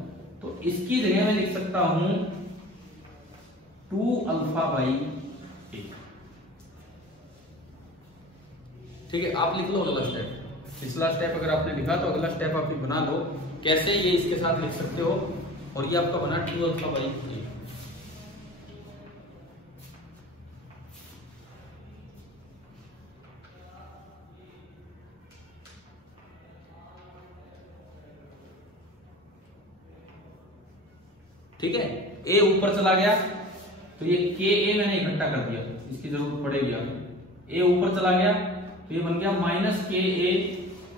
तो इसकी जगह मैं लिख सकता हूं 2 अल्फा बाई ए। ठीक है, आप लिख लो अगला स्टेप। पिछला स्टेप अगर आपने लिखा तो अगला स्टेप आप बना लो, कैसे ये इसके साथ लिख सकते हो। और ये आपका बना 2 अल्फा बाई ए। ठीक है, ए ऊपर चला गया तो ये के ए मैंने इकट्ठा कर दिया, इसकी जरूरत पड़ेगी आगे। ए ऊपर चला गया तो ये बन गया minus K A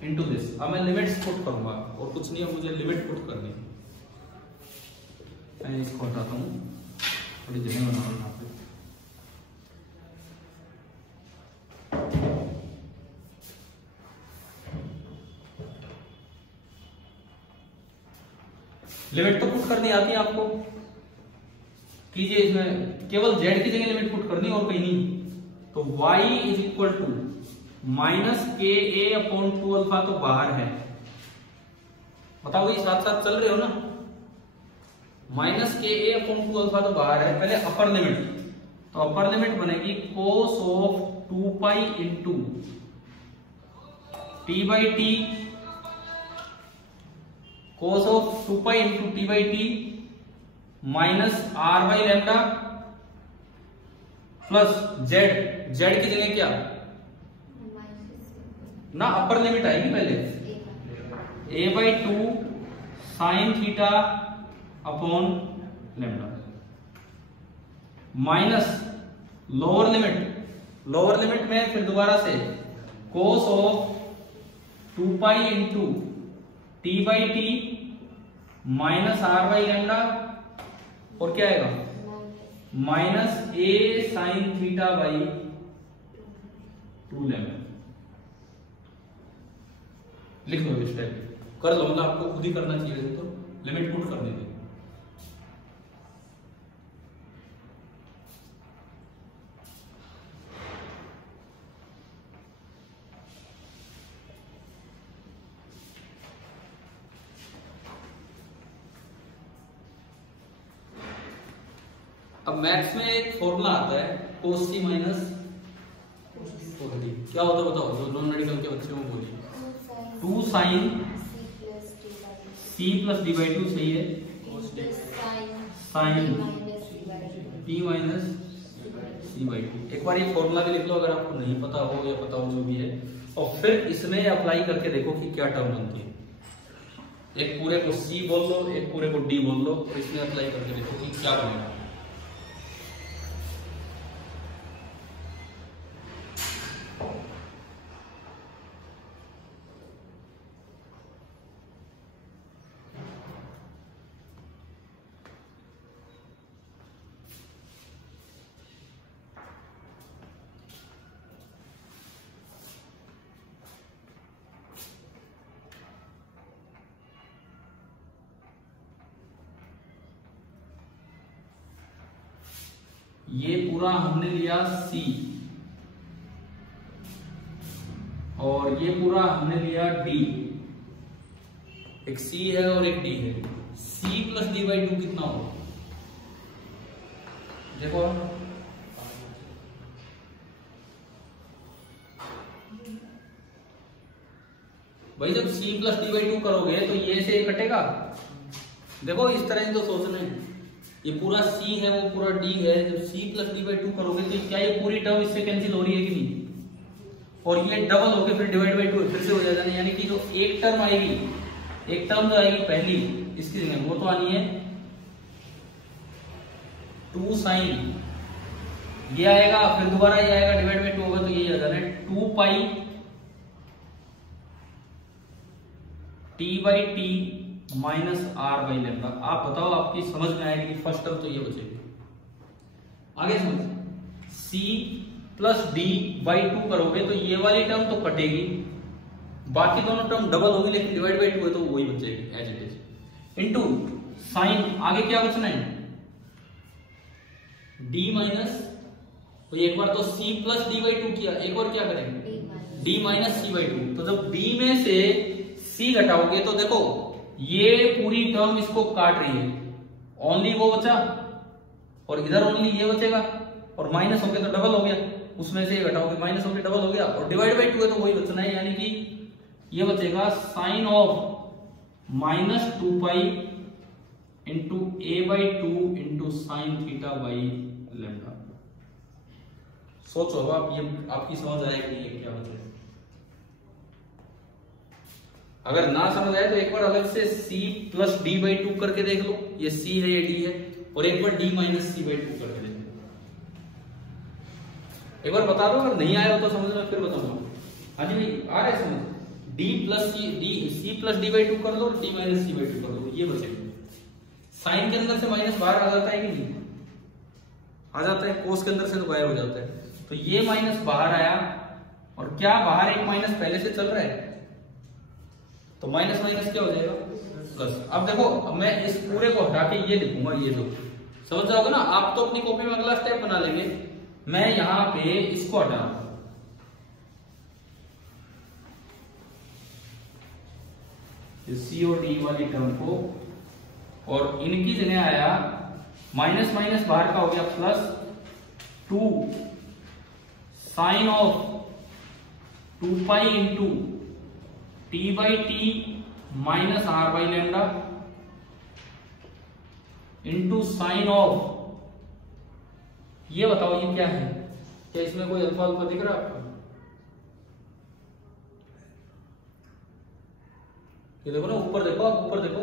into this. अब मैं लिमिट्स पुट करूंगा और कुछ नहीं है, मुझे लिमिट पुट करनी है। मैं इसको हटाता हूं, थोड़ी जगह बना रहा हूं यहाँ पे। लिमिट तो पुट करनी आती है आपको, कीजिए। इसमें केवल z की जगह लिमिट पुट करनी और कहीं नहीं। तो y is equal to minus K A upon 2 alpha तो बाहर है, बताओ ये साथ साथ चल रहे हो ना। Minus K A upon 2 alpha तो बाहर है। पहले अपर लिमिट, तो अपर लिमिट बनेगी cos of 2 pi into T by T, cos of 2 pi into T by T minus R by lambda plus Z. Z की जगह क्या ना, अपर लिमिट आएगी पहले a by 2 sine theta upon lambda minus lower limit. Lower limit में फिर दोबारा से cos of 2 pi into T by T minus R by lambda, और क्या आएगा minus A sine theta by 2 lambda. लिख लो इस टाइप, कर लो, मतलब आपको खुद ही करना चाहिए, तो लिमिट पुट करने दो। अब मैथ्स में एक फॉर्मूला आता है cos c minus cos d। क्या होता है बताओ, जो नॉन मेडिकल के बच्चे को बोलिए। 2 sine c plus D by 2 सही है, sine p minus c by 2। एक बार ये फॉर्मूला भी लिख लो अगर आपको नहीं पता हो या पता हो जो भी है, और फिर इसमें अप्लाई करके देखो कि क्या टर्म बनती है। एक पूरे को c बोल लो, एक पूरे को d बोल लो, और इसमें अप्लाई करके देखो कि क्या बनेगा। ये पूरा हमने लिया C और ये पूरा हमने लिया D। एक C है और एक D है। C प्लस डी बाई 2 कितना होगा देखो, भाई जब C प्लस डी बाई 2 करोगे तो ये से कटेगा। देखो इस तरह से तो सोचना है, ये पूरा C है वो पूरा D है। जब C प्लस डी बाई 2 करोगे तो क्या ये पूरी टर्म इससे कैंसिल हो रही है कि नहीं? और ये डबल होके फिर डिवाइड बाई 2 फिर से हो जाएगा, यानी कि जो एक टर्म आएगी, एक टर्म जो आएगी पहली इसकी जगह वो तो आनी है 2 साइन, ये आएगा फिर दोबारा ये आएगा डिवाइड बाई 2 होगा तो यही आ जाना है 2 pi T by T minus R by lambda. आप बताओ आपकी समझ में आएगी फर्स्ट टर्म तो ये बचेगी। आगे समझ, c प्लस डी बाई 2 करोगे तो ये वाली टर्म तो कटेगी, बाकी दोनों टर्म डबल होगी लेकिन डिवाइड बाई 2 है तो वही बचेगी as it is, into sine आगे क्या बचना है d माइनस, तो एक बार तो c प्लस डी बाई 2 किया, एक बार क्या करेंगे d माइनस c बाई 2। तो जब d में से c घटाओगे तो देखो ये पूरी टर्म इसको काट रही है, ओनली वो बचा और इधर ओनली ये बचेगा, और माइनस हो गया तो डबल हो गया, उसमें से ये घटाओगे माइनस हो गया डबल हो गया, और डिवाइड बाई 2 है तो वही बचना है, यानी कि ये बचेगा sine of minus 2 pi into A by 2 into sine theta by lambda. सोचो अब आप, ये आपकी समझ आएगी ये क्या बचेगा। अगर ना समझ आए तो एक बार अलग से c प्लस डी बाई 2 करके देख लो, ये c है ये d है, और एक बार d माइनस c बाई 2 करके देख लो। एक बार बता दो, अगर नहीं आया हो तो समझ लो फिर बताऊंगा। हाँ जी भाई आ रहा है समझ, d plus c plus D by 2 कर लो और d माइनस c बाई 2 कर लो, ये बचेगा। साइन के अंदर से माइनस बाहर आ जाता है कि नहीं आ जाता है, कोस के अंदर से तो गायब हो जाता है, तो ये माइनस बाहर आया, और क्या बाहर एक माइनस पहले से चल रहा है तो माइनस माइनस क्या हो जाएगा प्लस। अब देखो मैं इस पूरे को हटा के ये लिखूंगा, ये जो समझ जाओगे ना आप तो अपनी कॉपी में अगला स्टेप बना लेंगे। मैं यहां पे इसको हटा, सी और डी वाली टर्म को, और इनकी जगह आया माइनस माइनस बाहर का हो गया plus 2 sine of 2 pi into T by T minus R by lambda into sine of, ये बताओ ये क्या है, क्या इसमें कोई अल्फा अल्फा दिख रहा है आपको? ये देखो ना ऊपर देखो, आप ऊपर देखो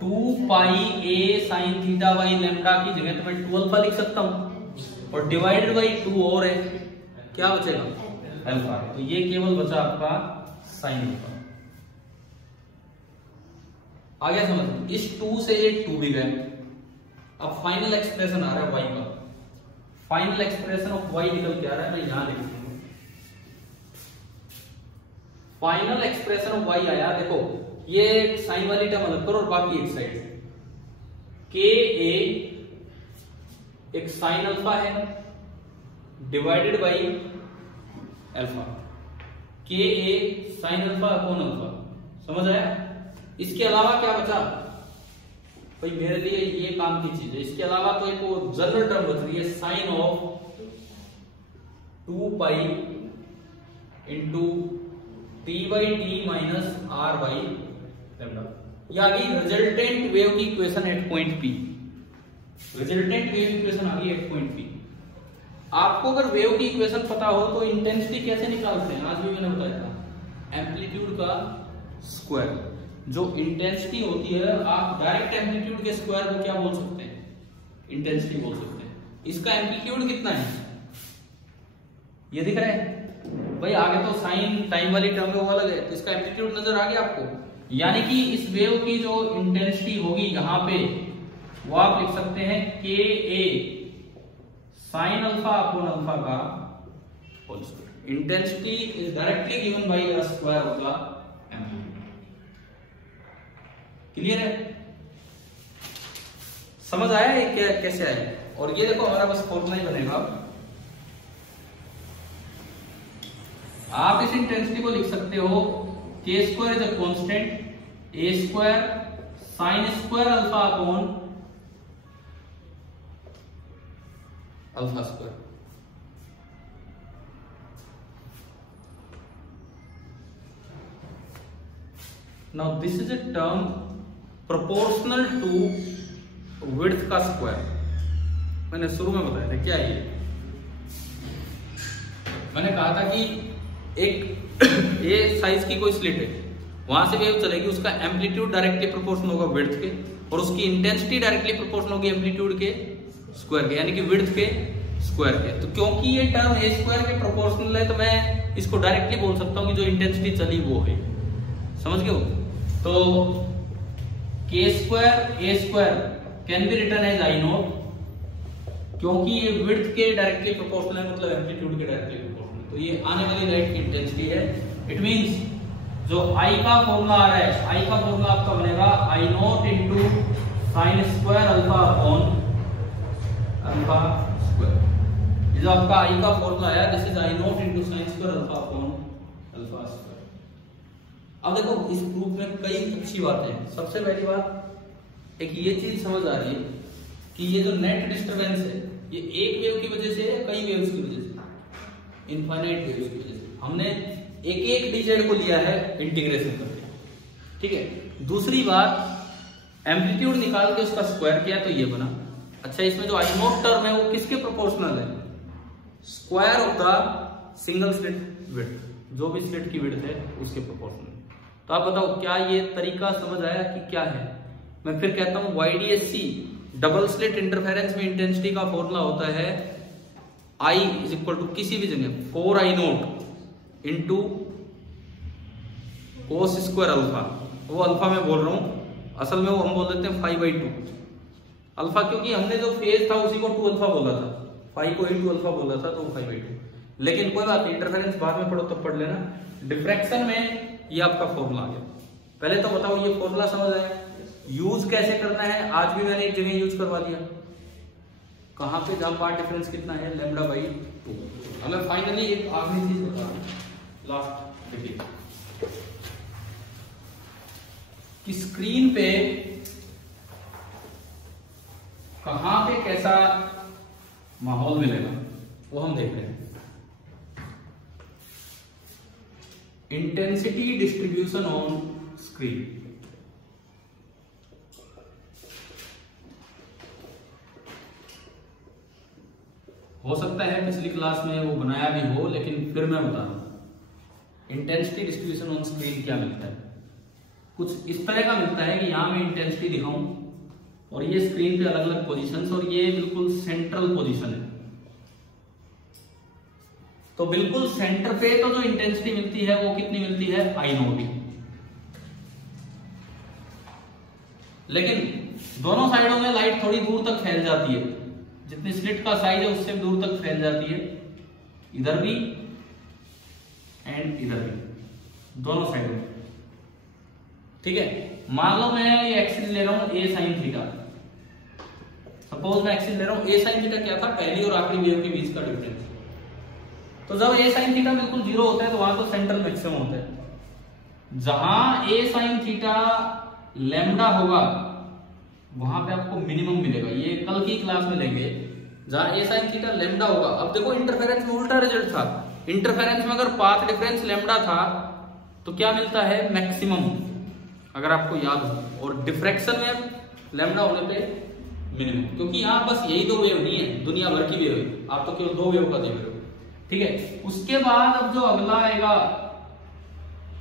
2 पाई ए साइन थीटा बाई लैम्डा की जगह तो मैं 2 अल्फा लिख सकता हूं, और डिवाइडेड बाई 2 और है, क्या बचेगा अल्फा, तो ये केवल बचा आपका साइन अल्फा। आ गया समझ, इस 2 से ये 2 भी गए। अब फाइनल एक्सप्रेशन आ रहा है y का, फाइनल एक्सप्रेशन ऑफ y निकल के आ रहा है, मैं यहां लिख दूंगा फाइनल एक्सप्रेशन ऑफ y आया। देखो ये साइन वाली टर्म अलग करो और बाकी एक साइड के ए एक साइन अल्फा है डिवाइडेड बाई अल्फा, के A sine alpha upon alpha, समझ आया। इसके अलावा क्या बचा भाई मेरे लिए ये काम की चीज है, इसके अलावा तो एक वो जनरल टर्म बच रही है sine of 2 pi into T by T minus R by lambda. ये आ गई रिजल्टेंट वेव की equation at point P, resultant wave equation आ गई एट पॉइंट पी। आपको अगर वेव की इक्वेशन पता हो तो इंटेंसिटी कैसे निकालते हैं, आज भी मैंने बताया था, एम्पलीट्यूड का स्क्वायर। जो इंटेंसिटी होती है आप डायरेक्ट एम्पलीट्यूड के स्क्वायर को क्या बोल सकते हैं, इंटेंसिटी बोल सकते हैं। इसका एम्पलीट्यूड कितना है ये दिख रहा है भाई, आगे तो साइन टाइम वाली टर्म में वो अलग है, तो इसका एम्पलीट्यूड नजर आ गया आपको। यानी कि इस वेव की जो इंटेंसिटी होगी यहाँ पे वो आप लिख सकते हैं K A sine alpha upon alpha का whole square. Intensity is directly given by the square of the amplitude. Clear है, समझ आया ये क्या कैसे आया। और ये देखो हमारा बस फॉर्मूला ही बनेगा, आप इस इंटेंसिटी को लिख सकते हो K square is a constant A square sine square alpha upon alpha square. Now this is a term proportional to width का स्क्वायर। मैंने शुरू में बताया था क्या है ये, मैंने कहा था कि एक ए साइज की कोई स्लिट है, वहां से वेव चलेगी, उसका एम्पलीट्यूड डायरेक्टली प्रोपोर्शनल होगा विड्थ के, और उसकी इंटेंसिटी डायरेक्टली प्रोपोर्शनल होगी एम्पलीट्यूड के स्क्वायर के, यानी कि विड्थ के स्क्वायर के। तो क्योंकि ये टर्म ए स्क्वायर के प्रोपोर्शनल है, तो मैं इसको डायरेक्टली बोल सकता हूं कि जो इंटेंसिटी चली वो है। समझ गए हो? तो K square A square can be written as I not, क्योंकि ये विड्थ के डायरेक्टली प्रोपोर्शनल है, मतलब एम्पलीट्यूड के डायरेक्टली प्रोपोर्शनल। तो ये आने वाली लाइट की इंटेंसिटी है। इट मींस जो आई का फॉर्मूला आ रहा है, आई का फॉर्मूला आपका बनेगा I naught into sine square alpha upon alpha square. ये जो आपका आई का फॉर्मूला आया, this is I naught into sine square alpha upon alpha square. अब देखो इस प्रूफ में कई अच्छी बातें हैं। सबसे पहली बात एक ये चीज समझ आ रही है कि ये जो नेट डिस्टरबेंस है, ये एक वेव की वजह से है, कई वेव्स की वजह से, इनफाइनाइट वेव्स की वजह से। हमने एक एक डीजेड को लिया है इंटीग्रेशन करके, ठीक है। दूसरी बात, एम्पलीट्यूड निकाल के उसका स्क्वायर किया तो ये बना। अच्छा, इसमें जो आई नोट टर्म है वो किसके प्रोपोर्शनल है? Square of the single slit width, जो भी स्लिट की विड्थ है उसके प्रोपोर्शनल। तो आप बताओ क्या ये तरीका समझ आया कि क्या है? मैं फिर कहता हूं, YDSC डबल स्लिट इंटरफेरेंस में इंटेंसिटी का फॉर्मूला होता है I इज इक्वल टू किसी भी जगह 4I note into cos square alpha. वो अल्फा में बोल रहा हूं, असल में वो हम बोल देते हैं 5/2 अल्फा, क्योंकि हमने जो फेज था उसी को 2 अल्फा बोला था, 5 को इंटू अल्फा बोला था, तो 5/2। लेकिन कोई बात नहीं, इंटरफेरेंस बाद में पढ़ो तब पढ़ लेना। डिफ्रैक्शन में ये आपका फॉर्मूला आ गया। पहले तो बताओ ये फॉर्मूला समझ आया, यूज कैसे करना है आज भी मैंने एक जगह यूज करवा दिया। कहां पे? जहां पार्ट डिफरेंस कितना है, λ/2। अब मैं फाइनली एक आखिरी चीज बता रहा हूं, लास्ट देखिए कि स्क्रीन पे कहां पे कैसा माहौल मिलेगा वो हम देख रहे हैं। Intensity distribution on screen. हो सकता है पिछली क्लास में वो बनाया भी हो, लेकिन फिर मैं बता रहा हूं इंटेंसिटी डिस्ट्रीब्यूशन ऑन स्क्रीन क्या मिलता है। कुछ इस तरह का मिलता है कि यहां मैं इंटेंसिटी दिखाऊं और ये स्क्रीन पे अलग अलग पोजीशंस, और ये बिल्कुल सेंट्रल पोजीशन है। तो बिल्कुल सेंटर पे तो जो इंटेंसिटी मिलती है वो कितनी मिलती है? I note. लेकिन दोनों साइडों में लाइट थोड़ी दूर तक फैल जाती है, जितनी स्लिट का साइज है उससे दूर तक फैल जाती है, इधर भी एंड इधर भी, दोनों साइडों में, ठीक है। मान लो मैं ये एक्सिस ले रहा हूं ए साइन थीटा। सपोज मैं एक्सिस ले रहा हूं, ए साइन थीटा क्या था? पहली और आखिरी वेव के बीच का डिफरेंस। तो जब ए साइन थीटा बिल्कुल 0 होता है तो वहां तो सेंट्रल मैक्सिमम होता है। जहां ए साइन थीटा लैम्डा होगा वहां पे आपको मिनिमम मिलेगा। ये कल की क्लास में लेंगे, जहां ए साइन थीटा लैम्डा होगा। अब देखो इंटरफेरेंस में उल्टा रिजल्ट था। इंटरफेरेंस में अगर पाथ डिफरेंस लैम्डा था तो क्या मिलता है? मैक्सिमम, अगर आपको याद हो। और डिफ्रैक्शन में लैम्डा होने पे मिनिमम, क्योंकि यहां बस यही दो वेव नहीं है, दुनिया भर की वेव है, आप तो केवल 2 वेव का देख रहे हो, ठीक है। उसके बाद अब जो अगला आएगा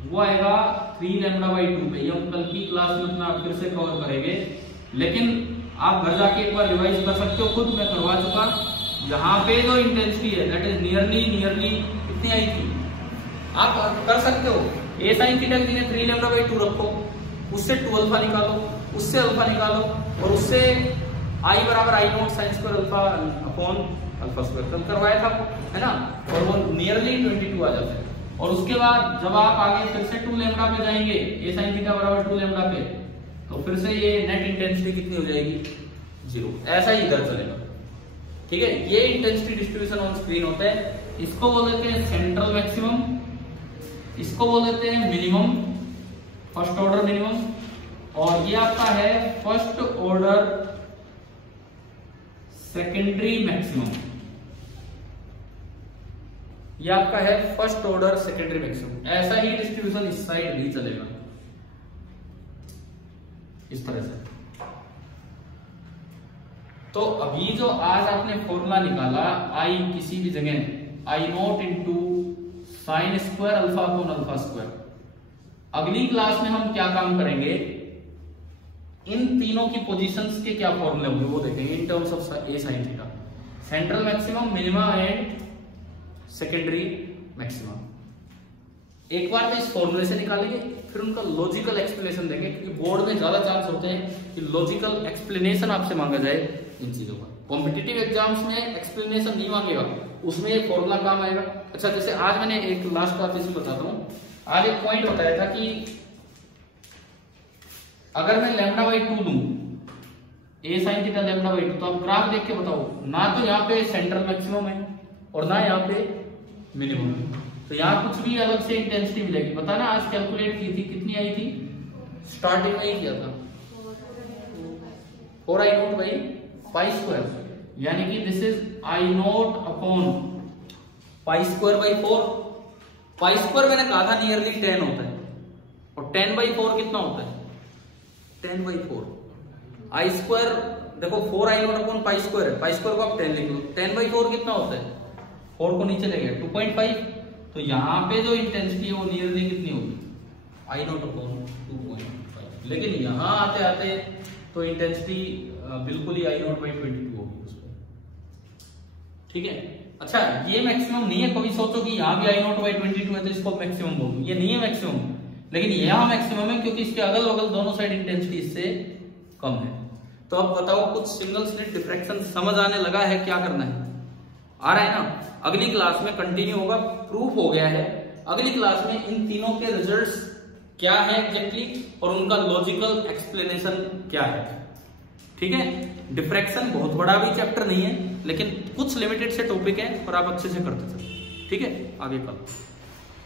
वो आएगा 3λ/2 पे। ये हम कल की क्लास में अपना फिर से कवर करेंगे, लेकिन आप घर जाके एक बार रिवाइज कर सकते हो, खुद मैं करवा चुका। यहाँ पे जो इंटेंसिटी है दैट इज नियरली कितनी आई थी आप कर सकते हो। ए साइन थीटा की जगह 3λ/2 रखो, उससे 2 अल्फा निकालो, उससे अल्फा निकालो, और उससे आई बराबर I naught sine square alpha upon alpha square कल करवाया था, है ना। और वो नियरली 22 आ जाता है। और उसके बाद जब आप आगे फिर से 2 लैम्डा पे जाएंगे, ए साइन थीटा बराबर 2 लैम्डा पे, तो फिर से ये नेट इंटेंसिटी कितनी हो जाएगी? 0। ऐसा ही इधर चलेगा, ठीक है। ये इंटेंसिटी डिस्ट्रीब्यूशन ऑन स्क्रीन होता है। इसको बोल देते हैं सेंट्रल मैक्सिमम, इसको बोल देते हैं मिनिमम, फर्स्ट ऑर्डर मिनिमम, और ये आपका है फर्स्ट ऑर्डर सेकेंडरी मैक्सिमम। ये आपका है फर्स्ट ऑर्डर सेकेंडरी मैक्सिमम। ऐसा ही डिस्ट्रीब्यूशन इस साइड भी चलेगा, इस तरह से। तो अभी जो आज आपने फॉर्मूला निकाला, आई किसी भी जगह I naught into sine square alpha upon alpha square. अगली क्लास में हम क्या काम करेंगे, इन तीनों की पोजीशंस के क्या फॉर्मूले होंगे वो देखेंगे इन terms of A sine theta, central maximum, minima and secondary maximum. एक बार तो इस फॉर्मूले से निकालेंगे, फिर उनका लॉजिकल एक्सप्लेनेशन देंगे, क्योंकि बोर्ड में ज्यादा चांस होते हैं कि लॉजिकल एक्सप्लेनेशन आपसे मांगा जाए इन चीजों का। कॉम्पिटिटिव एग्जाम्स में एक्सप्लेनेशन नहीं मांगेगा, उसमें ये फॉर्मूला काम आएगा। अच्छा, जैसे आज मैंने एक लास्ट बात इसमें बताता हूँ, आज एक पॉइंट बताया था कि अगर मैं लैम्डा बाई 2 दूं, ए साइन थीटा लैम्डा बाई 2, तो आप ग्राफ देख के बताओ, ना तो यहाँ पे सेंट्रल मैक्सिमम है और ना यहाँ पे मिनिमम है, तो यहाँ कुछ भी अलग से इंटेंसिटी मिलेगी। बताना आज कैलकुलेट की थी, कितनी आई थी, स्टार्टिंग में ही किया था 4I0 बाई पाई स्क्वायर, यानी कि this is I0 upon pi square by 4। Pi square मैंने कहा था नियरली 10 होता है, और 10 बाई 4 कितना होता है, 10 बाई 4। आई स्क्वायर देखो 4I0 अपॉन पाई स्क्वायर है, पाई स्क्वायर को आप 10 लिख लो, 10 बाई 4 कितना होता है, 4 को नीचे ले गए 2.5, तो यहाँ पे जो इंटेंसिटी है वो नियरली कितनी होगी, I0 अपॉन 2.5। लेकिन यहाँ आते आते तो इंटेंसिटी बिल्कुल ही I0 बाई 22 होगी उस पर, ठीक है। अच्छा, ये मैक्सिमम नहीं है, कभी सोचो कि यहाँ भी I0 बाई 22 है तो इसको मैक्सिमम बोलूं, ये नहीं है मैक्सिमम, लेकिन यहाँ मैक्सिमम है क्योंकि इसके अगल बगल दोनों साइड इंटेंसिटी इससे कम है। तो अब बताओ, कुछ सिंगल स्लिट डिफ्रैक्शन समझ आने लगा है, क्या करना है, आ रहा है ना। अगली क्लास में कंटिन्यू होगा, प्रूफ हो गया है। अगली क्लास में इन तीनों के रिजल्ट्स क्या है एग्जैक्टली और उनका लॉजिकल एक्सप्लेनेशन क्या है, ठीक है। डिफ्रैक्शन बहुत बड़ा भी चैप्टर नहीं है, लेकिन कुछ लिमिटेड से टॉपिक है और आप अच्छे से करते चलो, ठीक है। आगे कल